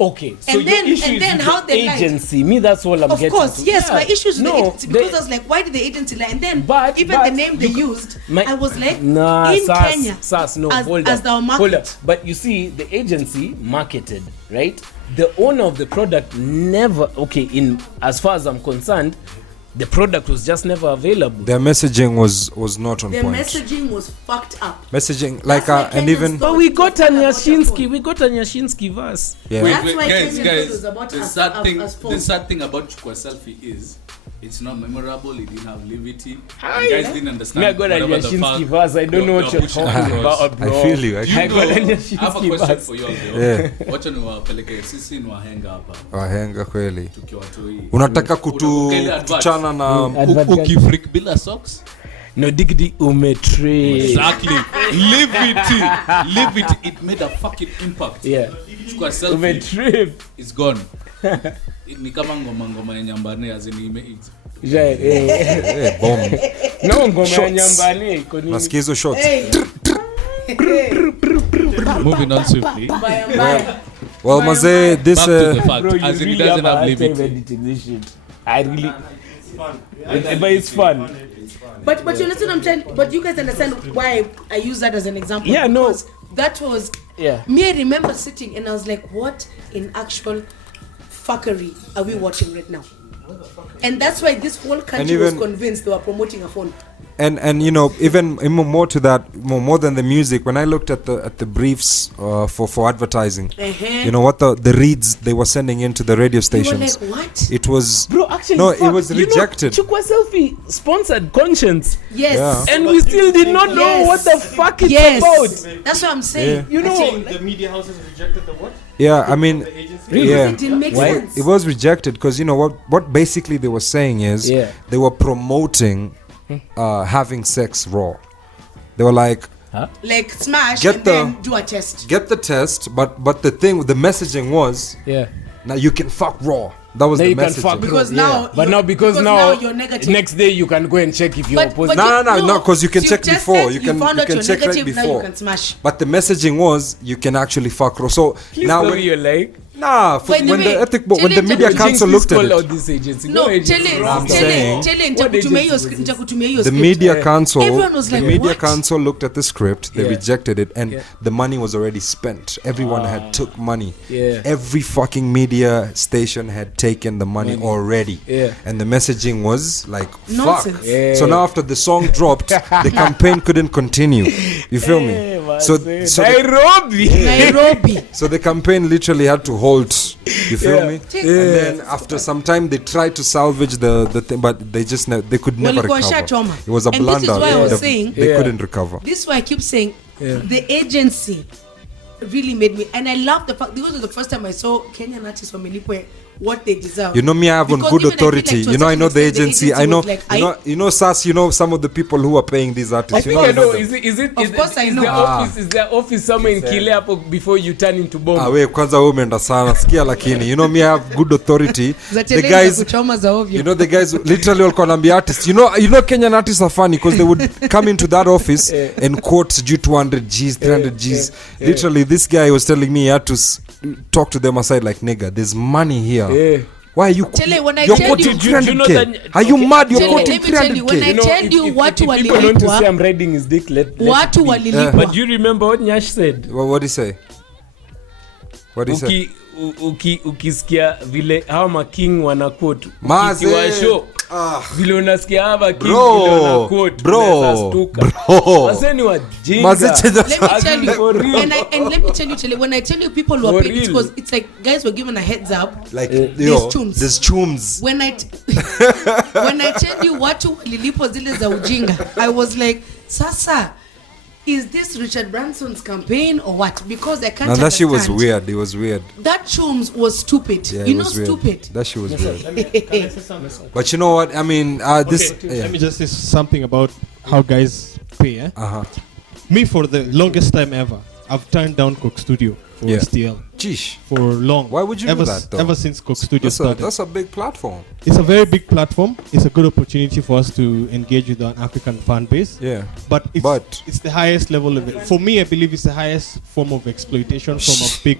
Okay. So And your then- issue and is then with how the they lied. agency. Me, that's all I'm Of getting course, to. yes, Yeah. my issue is with the No, agency because they- I was like, why did the agency lie? And then But- even but the name they you used, I was like, in Kenya, no, as hold our up. market. Hold up. But you see, the agency marketed, right? The owner of the product never, okay, in as far as I'm concerned, the product was just never available. Their messaging was not on the point. messaging was fucked up. Messaging like That's why and Kenyans even thought But we it was got a all about Nyashinsky. phone. We got a Nyashinsky verse. yeah. That's why Kenyans thought it guys, was about the us- sad us- thing, us the phone. sad thing about Chukwa selfie is, it's not memorable. It didn't have levity. Hi. You guys didn't understand. Me, I got a whatever the Nyashinsky fuck verse. I don't know what you're pushing talking across. about, bro. I feel you. I got a I have a Nyashinsky question verse. for you all, bro. Yeah. Wacha niwapeleke sisi niwahenga hapa Wahenga kweli. tukiwa toi. Unataka Ile advert. kutuchana na Advert gani? Ukifreak bila socks? No diggity umetre. Exactly. Leave it. It made a fucking impact. Yeah. Chukwa selfie Umetrip. is gone. Ni kama ngoma ya nyambane azini Right. bomb. No ngoma ya Shots. nyambani iko nini? Nasikia hizo shots. Hey. moving on swiftly. Mbaya, mbaya. Well, mazee, this Back to the fact, Bro, you as in really it doesn't have a have hard time levity. editing this shit. I really. But it's fun. But you understand what I'm trying. But you guys understand why I use that as an example. Yeah, no. Because that was Yeah. me. I remember sitting and I was like, what in actual fuckery are we watching right now? And that's why this whole country was even- convinced they were promoting a phone. and you know, even more to that, more than the music, when I looked at the briefs for advertising, you know what the reads they were sending into the radio stations. You were like, what? It was Bro, actually, no, fuck, it was rejected. You know, Chukwa Selfie sponsored Conscience. Yes. Yeah. And we still did not know Yes. what the fuck it's Yes. about. That's what I'm saying. Yeah. You know, Actually, the media houses rejected the what? Yeah, I mean, The agency. Really? yeah. It didn't make Why? sense. It was rejected because you know what basically they were saying is Yeah. they were promoting having sex raw. They were like, Like smash Get and the- then do a test. get the test, but the messaging was yeah. now you can fuck raw. That was Now the you can message. fuck Because raw, now but you're- now because because now now you're negative. next day you can go and check if you're But positive. No, because you can So check tested, before. You can found out you're check right negative, now you before. can smash. But the messaging was you can actually fuck raw. So Please now now when, you're like, By the when way, the ethic board, when the Chile media Jinx council looked at call out it, this agency. No, Go agency. I'm saying- Chele, What nitakutumia hiyo agency script, was this? nitakutumia hiyo the script. media council, Everyone was the like, media what? council looked at the script. They Yeah. rejected it, and Yeah. the money was already spent. Everyone had took money. Yeah. Every fucking media station had taken the money already. Yeah. And the messaging was like, Nonsense. fuck. Yeah. So now after the song dropped, the campaign couldn't continue. You feel me? So Nairobi. Nairobi. so the campaign literally had to halt. You feel Yeah. me? Yeah. And then after some time, they tried to salvage the thing, but they just they could never Walikuwa recover. shachoma. It was a And this is blunder. why I was They- saying- they Yeah. couldn't recover. This is why I keep saying Yeah. the agency really made me, and I love the fact this was the first time I saw Kenyan artists from Milipwe what they deserve. You know me, I have on Because good even I feel like authority. to a You know, I certain know the extent, agency. I know, was like, you know, Sas. You know some of the people who are paying these artists. I you think know, I you know. them. Is it? Of course I know. Is their office somewhere in Kile hapo before you turn into bomb? Ah, we kwanza wewe umeenda sana sikia, lakini you know me, I have good authority. za The Chele guys, za kuchoma za ovyo. you know, the guys literally walikuwa wanaambia artists. You know, Kenyan artists are funny because they would come into that office and quote G 200 Gs, 300 Gs. Literally, this guy was telling me he had to talk to them aside like, nigga, there's money here. Yeah. Why are you? Chele, when I you're tell quoting you- Do you know 300K. that- Are you okay, mad? You're Chele, quoting let me tell you, when I 300K. tell you watu if people want to walilipwa- say I'm riding his dick, let watu it be. walilipwa. But do you remember what Nyash said? What did he say? What did he say? Ukisikia vile hawa making wana quote Maze. ukitiwa show vile unasikia hawa making Bro. vile wana quote Bro. unaweza stuka. Bro. Wase ni wajinga. Maze chenja- Let me tell you, For real. and let me tell you, Chele, when I tell you people were For paid, it's real. because it's like guys were given a heads up. Like, There's you know, chums. there's chums. When when I tell you watu walilipwa zile za ujinga, I was like, sasa, is this Richard Branson's campaign or what? Because I can't Now that shit was understand. weird. It was weird. That chums was stupid. Yeah, you it know, was weird. stupid. That shit was weird. Can I say something? But you know what? I mean, this. Okay, Yeah. let me just say something about how guys pay. Uh-huh. Me, for the longest time ever, I've turned down Coke Studio for Yeah. STL Geesh. for long. Why would you ever do that, though? Ever since Coke Studio started. That's a big platform. It's a very big platform. It's a good opportunity for us to engage with an African fan base. Yeah. But it's, But- it's the highest level of it. For me, I believe it's the highest form of exploitation from a big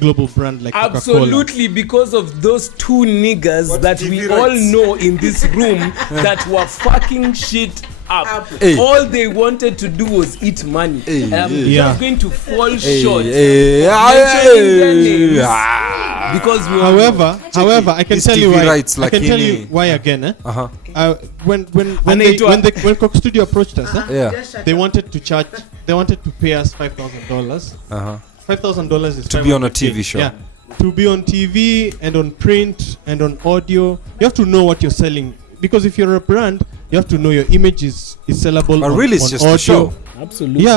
global brand like Coca-Cola. Absolutely, because of those two niggas that we TV all rights? know in this room that were fucking shit up. Hey. All they wanted to do was eat money. Hey, I'm yeah. just going to fall Hey, short. hey, mentioning their names ah. because we However, I can It's tell you TV why. rights, I can tell you lakini- why again. Uh-huh. When Anaitwa- when Coke Studio approached us, Yeah. they wanted to pay us $5,000. Uh-huh. $5,000 is To be on a 500K. TV show. Yeah, to be on TV and on print and on audio. You have to know what you're selling, because if you're a brand, you have to know your image is sellable. But on, really, it's on just audio. a show. absolutely. Yeah,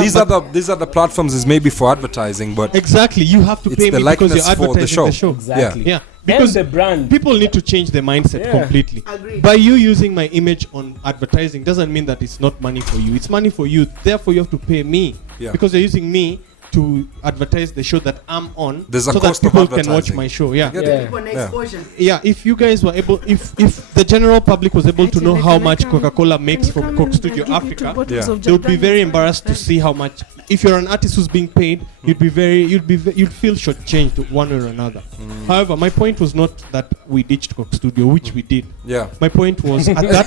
These are the platforms is maybe for advertising, but exactly. You have to it's pay the me because you're likeness for the advertising show. Exactly. Yeah, And because the brand. people need to change their mindset Yeah. completely. Agreed. By you using my image on advertising doesn't mean that it's not money for you. It's money for you. Therefore, you have to pay me Yeah. because you're using me to advertise the show that I'm on, There's a so that cost of people can watch advertising. my show. Yeah. Get Yeah. it? People on Yeah. exposure. Yeah, if you guys were able, if the general public was able to know how much Coca-Cola makes from Coke Studio Africa, Yeah. they would be very embarrassed to see how much. If you're an artist who's being paid, you'd feel shortchanged one way or another. However, my point was not that we ditched Coke Studio, which we did. Yeah. My point was at that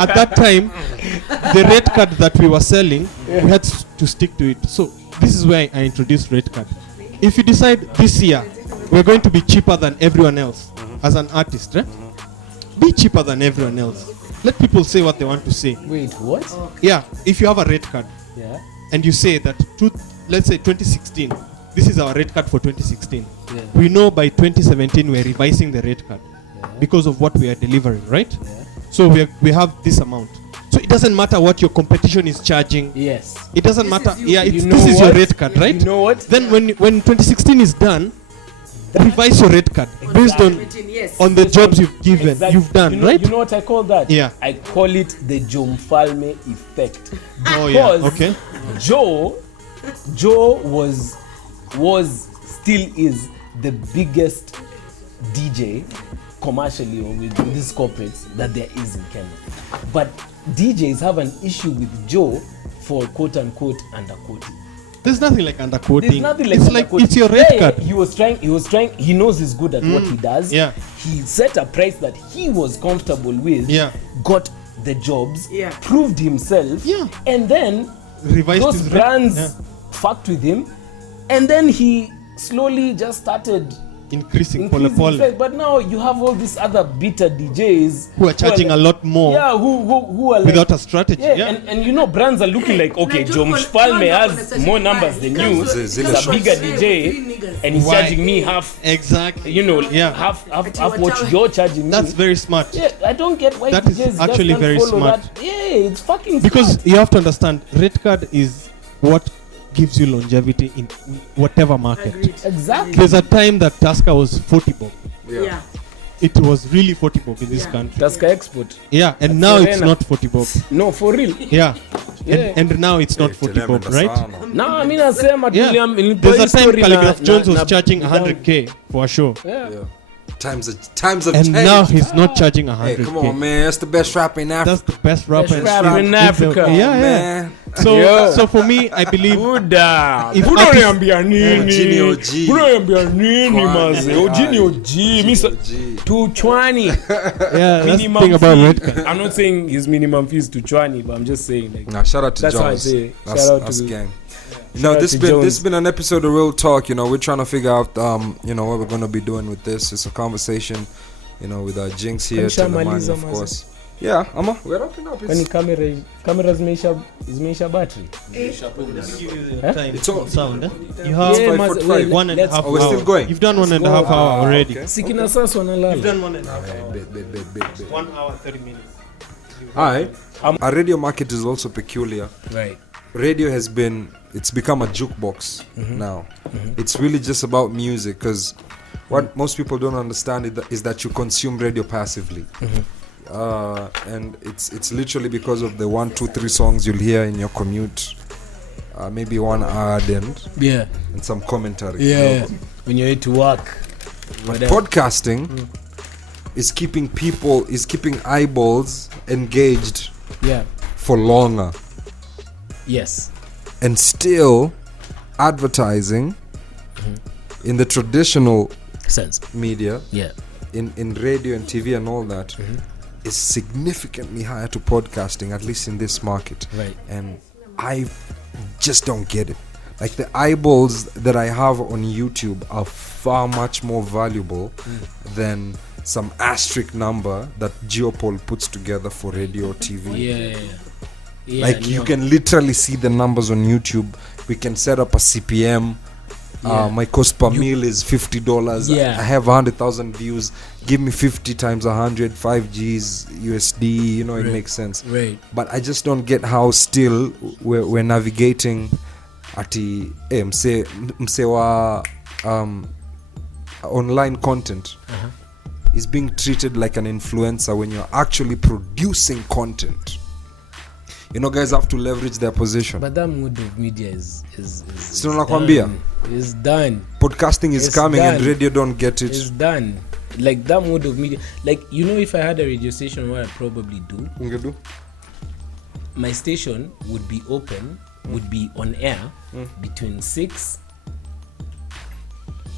at that time, the red card that we were selling, we had to stick to it. So this is where I introduced red card. If you decide this year we're going to be cheaper than everyone else as an artist, right? Be cheaper than everyone else. Let people say what they want to say. Wait, what? Yeah, if you have a red card Yeah. and you say that, let's say 2016, this is our red card for 2016. Yeah. We know by 2017 we're revising the red card because of what we are delivering, right? Yeah. So we have this amount. So it doesn't matter what your competition is charging. Yes. It doesn't This matter. is you. Yeah, You it's, know this is your what? red card, right? You know what? Then when 2016 is done, revise your red card based on 17, yes. the jobs you've given, Exactly. you've done, You know, right? You know what I call that? Yeah. I call it the Jomfalme effect. Oh yeah. Because Okay. Joe was still is the biggest DJ commercially or with these corporates that there is in Kenya. But DJs have an issue with Joe for quote unquote underquoting. There's nothing like underquoting. There's nothing like it's underquoting. like it's your red card. He was trying, he knows he's good at what he does. Yeah. He set a price that he was comfortable with. Yeah. Got the jobs. Yeah. Proved himself. Yeah. And then Revised those his red- brands yeah. fucked with him. And then he slowly just started increasing increasing pole his price. But now you have all these other bitter DJs who are charging a lot more Yeah, who are like, without a strategy. yeah, Yeah. and you know brands are looking like okay, Jom Shpalme has more numbers than you. He's Zile a shots. bigger DJ and he's Why? charging me half. Exactly. You know, Yeah. half But you what were you're charging That's me. very smart. Yeah, I don't get why That is DJs actually just very can't follow smart. that. Yeah, it's fucking Because smart. you have to understand, red card is what gives you longevity in whatever market. Agreed. Exactly. There's a time that Tusker was 40 bob. Yeah. It was really 40 bob in this Yeah. country. Tusker Export. Yeah, and That's now it's Serena. not 40 bob. No, for real. Yeah. Yeah. And now it's not 40 bob, right? No, I mean I say Yeah. in There's a time story Calligraph Jones was na- charging na- 100k for a show. Yeah. Times have And changed. now he's not charging Hey, 100k. come on, man. That's the best rapper in Africa. That's the best rapper Best rapper in Africa. Yeah, yeah. man. So, Yo. so for me, I believe Buda. If Buda artists- niambia nini? Jini OG. Buda niambia nini Kwani. maze? Ojini OG. Misa OG. to Chwani. yeah, that's the Minimum thing about fee. red card. I'm not saying his minimum fee is to Chwani, but I'm just saying like Nah, shout out to That's how I Jones. say it. That's, Shout out that's to- gang. Shout No, out this to been Jones. this been an episode of Real Talk. You know, we're trying to figure out you know, what we're gonna be doing with this. It's a conversation, you know, with our Jinx here, Nishamaliza Telemani, of maze. course. Yeah, we're wrapping up. kwani kamera zimeisha battery. It's all Sound, eh? You have Yeah, 5:45. wait, one and a let's half Oh, we're still hour. going? You've done one and a go. half hour already. okay. Sikina sasa You've wanalala. done one and a half hour. Bet. 1 hour 30 minutes. Alright. Our radio market is also peculiar. Right. Radio it's become a jukebox now. It's really just about music because what most people don't understand is that you consume radio passively. And it's literally because of the 1, 2, 3 songs you'll hear in your commute, maybe one ad Yeah. and some commentary. Yeah. When you're to work. But podcasting is keeping eyeballs engaged Yeah. for longer. Yes. And still advertising in the traditional Sense. media, Yeah. in radio and TV and all that, is significantly higher to podcasting, at least in this market. Right. And I just don't get it. Like the eyeballs that I have on YouTube are far much more valuable than some asterisk number that Geopol puts together for radio or TV. Yeah. Like you can literally see the numbers on YouTube. We can set up a CPM. My cost per meal is $50. Yeah. I have 100,000 views. Give me 50 times 100, 5 Gs USD. You know, it makes sense. Right. But I just don't get how still we're navigating ati msewa online content is being treated like an influencer when you're actually producing content. You know, guys have to leverage their position. But that mood of media is Sio nakwambia. It's done. Podcasting is It's coming and done. radio don't get It's it. done. Like that mode of media. Like, you know, if I had a radio station, what I'd probably do, Ungedu? my station would be open, would be on air between 6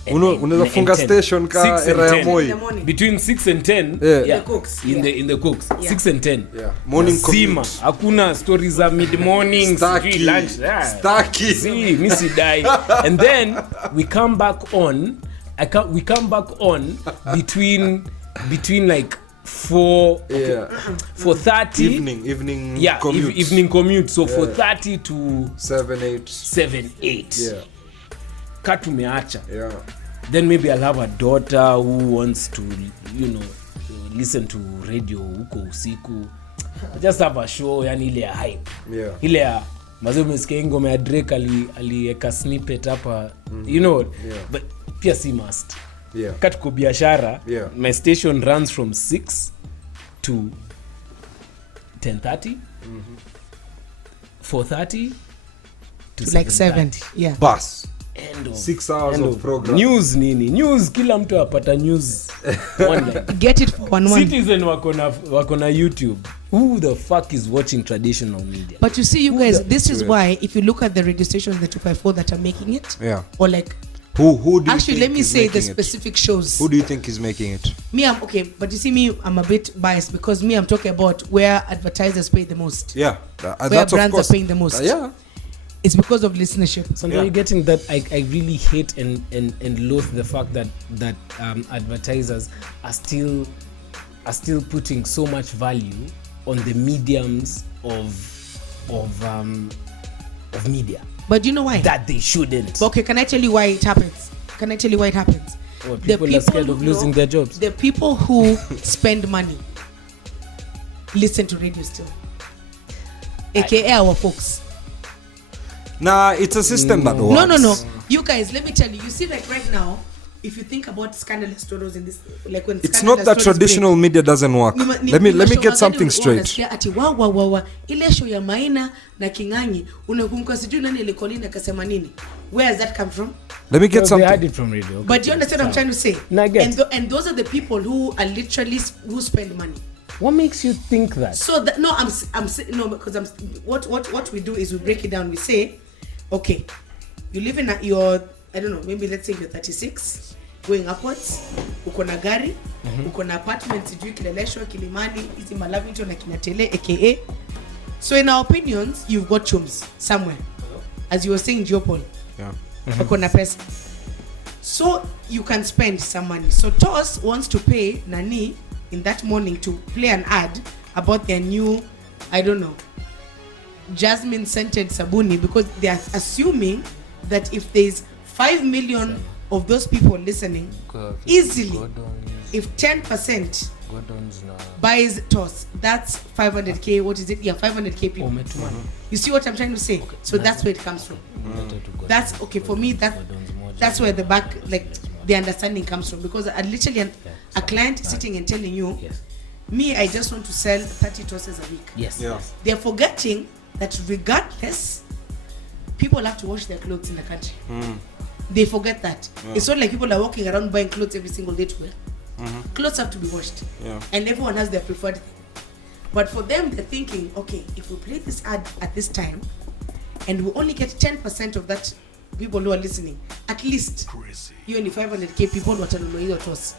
and Unaweza funga 10. station ka 6 and era ya 10. In the Moi. morning. Between 6 and 10. Yeah. Yeah. The cooks, In the cooks. Yeah. 6 and 10. Yeah. Morning Zima. commute. Hakuna stories za mid morning, Staki. lunch. Yeah. Staki. See, missy die. And then we come back on. We come back on between like for 30 evening commute. Evening commute. So for 30 to 7-8 yeah, katumeacha, then maybe I'll have a daughter who wants to, you know, listen to radio huko usiku. Just have a show, yani ile ya hype, ile ya mazee mesikia ngoma ya Drake alieka snippet hapa, you know, but pia si must. Katuko biashara, my station runs from 6 to 10:30, 4:30 to like 7. Yeah. Bus. End of 6 hours of program. News nini? News kila mtu apata news online. Get it for one. Citizen wako na YouTube. Who the fuck is watching traditional media? But you see, you guys, this is why if you look at the radio stations, the 254 that are making it, or like who do you actually, think let me is say the making it? specific shows. Who do you think is making it? Me, I'm okay, but you see me, I'm a bit biased because me, I'm talking about where advertisers pay the most. Yeah, where that's brands of course. are paying the most. Yeah. It's because of listenership. So now you're getting that. I really hate and loathe the fact that advertisers are still putting so much value on the mediums of media. But do you know why? That they shouldn't. Okay, can I tell you why it happens? Well, people are scared of losing their jobs. The people who spend money listen to radio still, aka our folks. Nah, it's a system that works. No. You guys, let me tell you. You see, like right now, if you think about scandalous stories in this, like when it's not that traditional media doesn't work. Let me get something straight. Ati wa ile show ya Maina na Kinganyi unakumbuka sijui nani alikolina akasema nini? Where has that come from? Let me get something. They had it from radio. Okay. But do you understand what I'm trying to say? And those are the people who are literally who spend money. What makes you think that? So that no, because what we do is we break it down. We say, okay, you live in your, I don't know, maybe let's say you're 36 going upwards, uko na gari, uko na apartment sijui Kileleshwa, Kilimani, hizi Malavington na Kinatele aka. So in our opinions, you've got chums somewhere. As you were saying, Geopol. Yeah. Uko na pesa. So you can spend some money. So Toss wants to pay Nani in that morning to play an ad about their new, I don't know, jasmine scented sabuni, because they are assuming that if there's 5 million of those people listening, easily, if 10% buys Toss, that's 500k. What is it? Yeah, 500k people. You see what I'm trying to say? Okay. So that's where it comes from. That's okay for me. That's where the back, like the understanding comes from, because I literally a client sitting and telling you, me, I just want to sell 30 tosses a week. Yes. Yeah. They're forgetting that regardless, people have to wash their clothes in the country. They forget that. It's not like people are walking around buying clothes every single day to wear. Clothes have to be washed. And everyone has their preferred thing. But for them, they're thinking, okay, if we play this ad at this time and we only get 10% of that people who are listening, at least you only 500k people watanunua hiyo toss.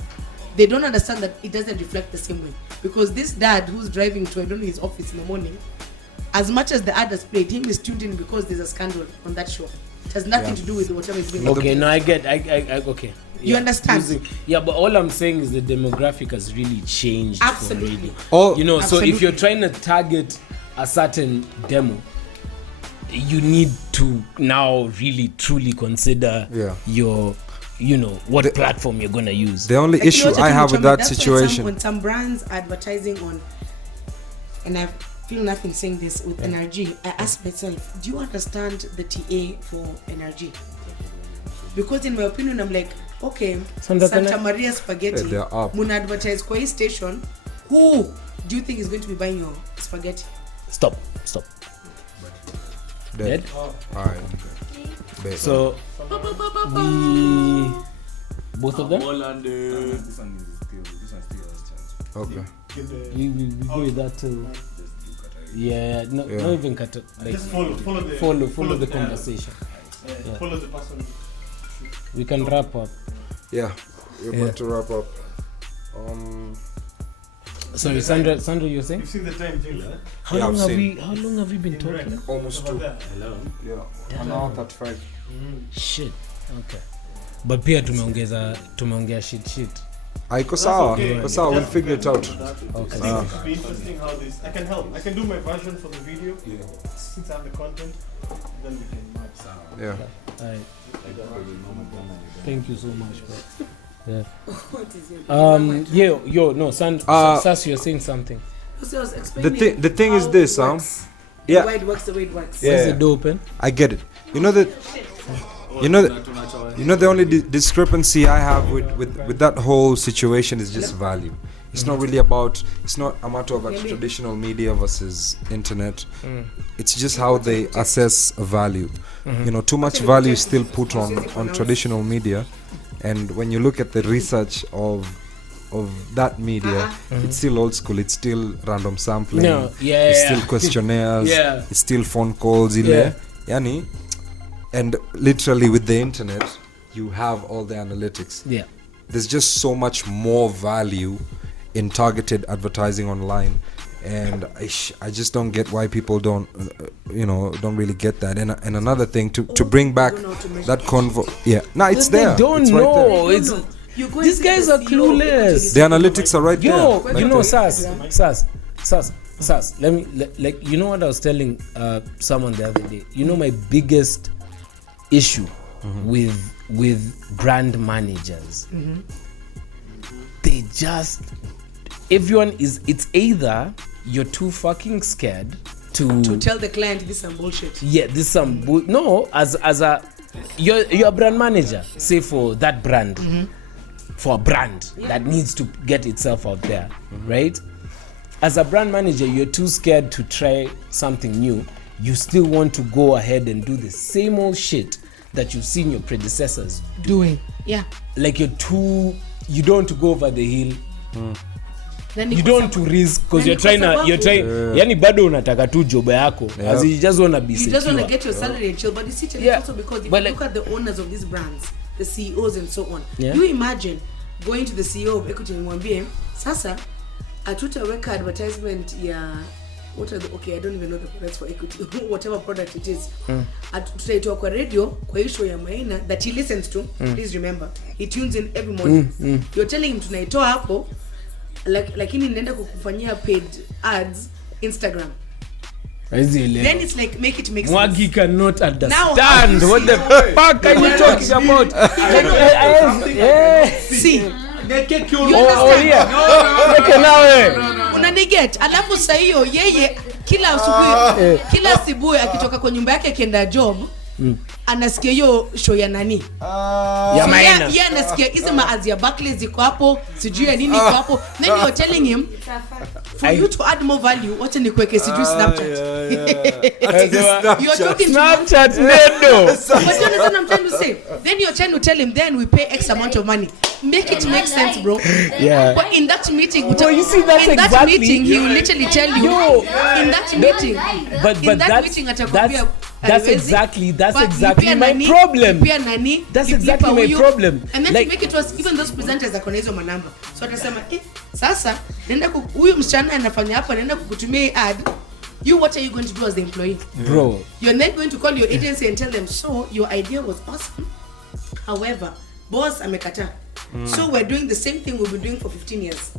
They don't understand that it doesn't reflect the same way, because this dad who's driving to, I don't know, his office in the morning, as much as the ad has played, him is tuned in because there's a scandal on that show. It has nothing to do with whatever is going on. Okay, no, I get, I okay. You understand? Yeah, but all I'm saying is the demographic has really changed. Absolutely. You know, so if you're trying to target a certain demo, you need to now really truly consider your, you know, what platform you're going to use. The only issue I have with that situation, when some brands are advertising on, and I feel nothing saying this with NRG, I ask myself, do you understand the TA for NRG? Because in my opinion, I'm like, okay, Santa Maria Spaghetti, muna advertise kwa hii station, who do you think is going to be buying your spaghetti? Stop. Dead? Alright. So we both of them? Okay. We go with that too. Yeah, not even cut it. Like, just follow the conversation. Follow the person. We can wrap up. Yeah, we're about to wrap up. Sorry, Sandra, you're saying? You've seen the time, Jingle? How long have we been talking? Almost 2. Hello. Yeah. An hour 35. Shit. Okay. But pia tumeongea shit. Iko sawa, we'll figure it out. Okay. It'll be interesting how this. I can help. I can do my version for the video. Yeah. Since I have the content, then we can match. Yeah. Thank you so much, bro. Yeah. What is it? No, Sas, you're saying something. So I was explaining The thing is how this, it works, yeah. why it works the way it works. Yeah. Is the door open? I get it. You know the only discrepancy I have with that whole situation is just value. It's not really about. It's not a matter of traditional media versus internet. It's just how they assess a value. You know, too much value is still put on traditional media, and when you look at the research of that media, it's still old school. It's still random sampling. It's still questionnaires. It's still phone calls. Yani, and literally with the internet, you have all the analytics. There's just so much more value in targeted advertising online, and I just don't get why people don't really get that. And another thing to bring back that convo. It's there. They don't it's right know. there. It's these guys are clueless. The analytics are right there. You know, Sas. Let me you know what I was telling someone the other day. You know, my biggest issue with brand managers, they just it's either you're too fucking scared to tell the client this is some bullshit. This is some no, as a you're a brand manager, say for that brand, for a brand that needs to get itself out there, right? As a brand manager, you're too scared to try something new. You still want to go ahead and do the same old shit that you've seen your predecessors doing. Like you don't want to go over the hill. You don't want to risk because you're trying yani bado unataka tu job yako, as you just want to be secure. You just want to get your salary and chill. But you see, also because if you look at the owners of these brands, the CEOs and so on, you imagine going to the CEO of Equity and mwambie sasa atutaweka advertisement I don't even know the products for Equity, whatever product it is. Tutaitoa kwa radio kwa issue ya Maina that he listens to. Please remember, he tunes in every morning. You're telling him tunaitoa hapo, lakini nenda kukufanyia paid ads Instagram. Then it's like make sense. Mwagi cannot understand what the fuck are you talking about. See, unaniget. Alafu saa hiyo yeye kila asubuhi akitoka kwa nyumba yake akienda job, anasikia hiyo show ya nani ya Maina. Yeye anasikia hizo maazi ya Barclays ziko hapo, sijui ya nini iko hapo. Then you're telling him for you to add more value, wacha nikuweke sijui Snapchat. You're talking Snapchat nendo. But you understand what I'm trying to say? Then you're trying to tell him then we pay X amount of money. Make it make sense, bro. But in that meeting, you see, that's in that exactly, meeting, he will literally tell you. In that meeting, that's exactly my problem. That's exactly my problem. And then to make it worse, even those presenters are hizo manamba. So atasema sasa nenda huyu msichana anafanya hapa, nenda kukutumia ad. What are you going to do as the employee? Bro, you're then going to call your agency and tell them, so your idea was awesome. However, boss amekata. So we're doing the same thing we've been doing for 15 years.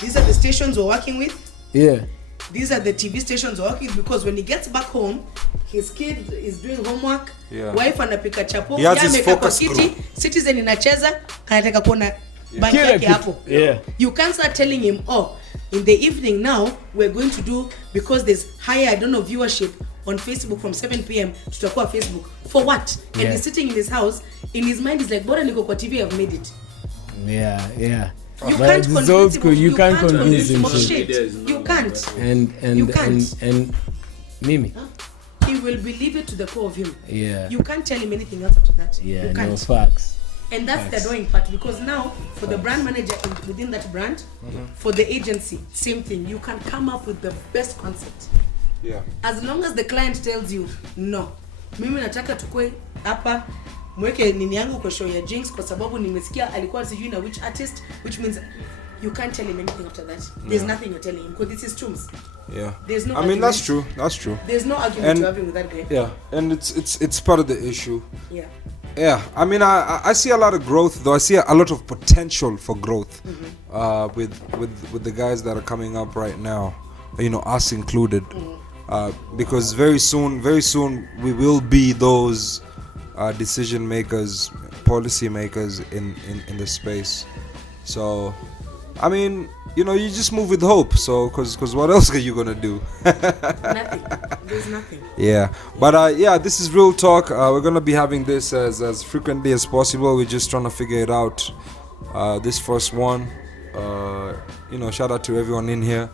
These are the stations we're working with. These are the TV stations we're working with, because when he gets back home, his kid is doing homework, wife anapika chapo, ameka kwa kiti, Citizen inacheza, anataka kuona banki yake hapo. You can't start telling him, in the evening now we're going to do, because there's higher viewership on Facebook from 7 p.m. tutakuwa Facebook. For what? And he's sitting in his house, in his mind is like, bora niko kwa TV, I've made it. You can't convince him. You can't convince him. You can't. And Mimi, he will believe it to the core of him. You can't tell him anything else after that. You can't. No facts. And that's the annoying part, because now for the brand manager within that brand, for the agency, same thing. You can come up with the best concept. As long as the client tells you no, mimi nataka tukue hapa mweke nini yangu kwa show ya JINX kwa sababu nimesikia alikuwa sijui na which artist, which means you can't tell him anything after that. There's nothing you're telling him, because this is Chums. There's no I mean, that's true. There's no argument you're having with that guy. And it's part of the issue. Yeah, I mean, I see a lot of growth, though. I see a lot of potential for growth with the guys that are coming up right now, you know, us included, because very soon we will be those decision makers, policy makers in the space. So, I mean, you know, you just move with hope. So, because what else are you gonna do? Nothing. There's nothing. Yeah, but yeah, this is real talk. We're gonna be having this as frequently as possible. We're just trying to figure it out. This first one, you know, shout out to everyone in here.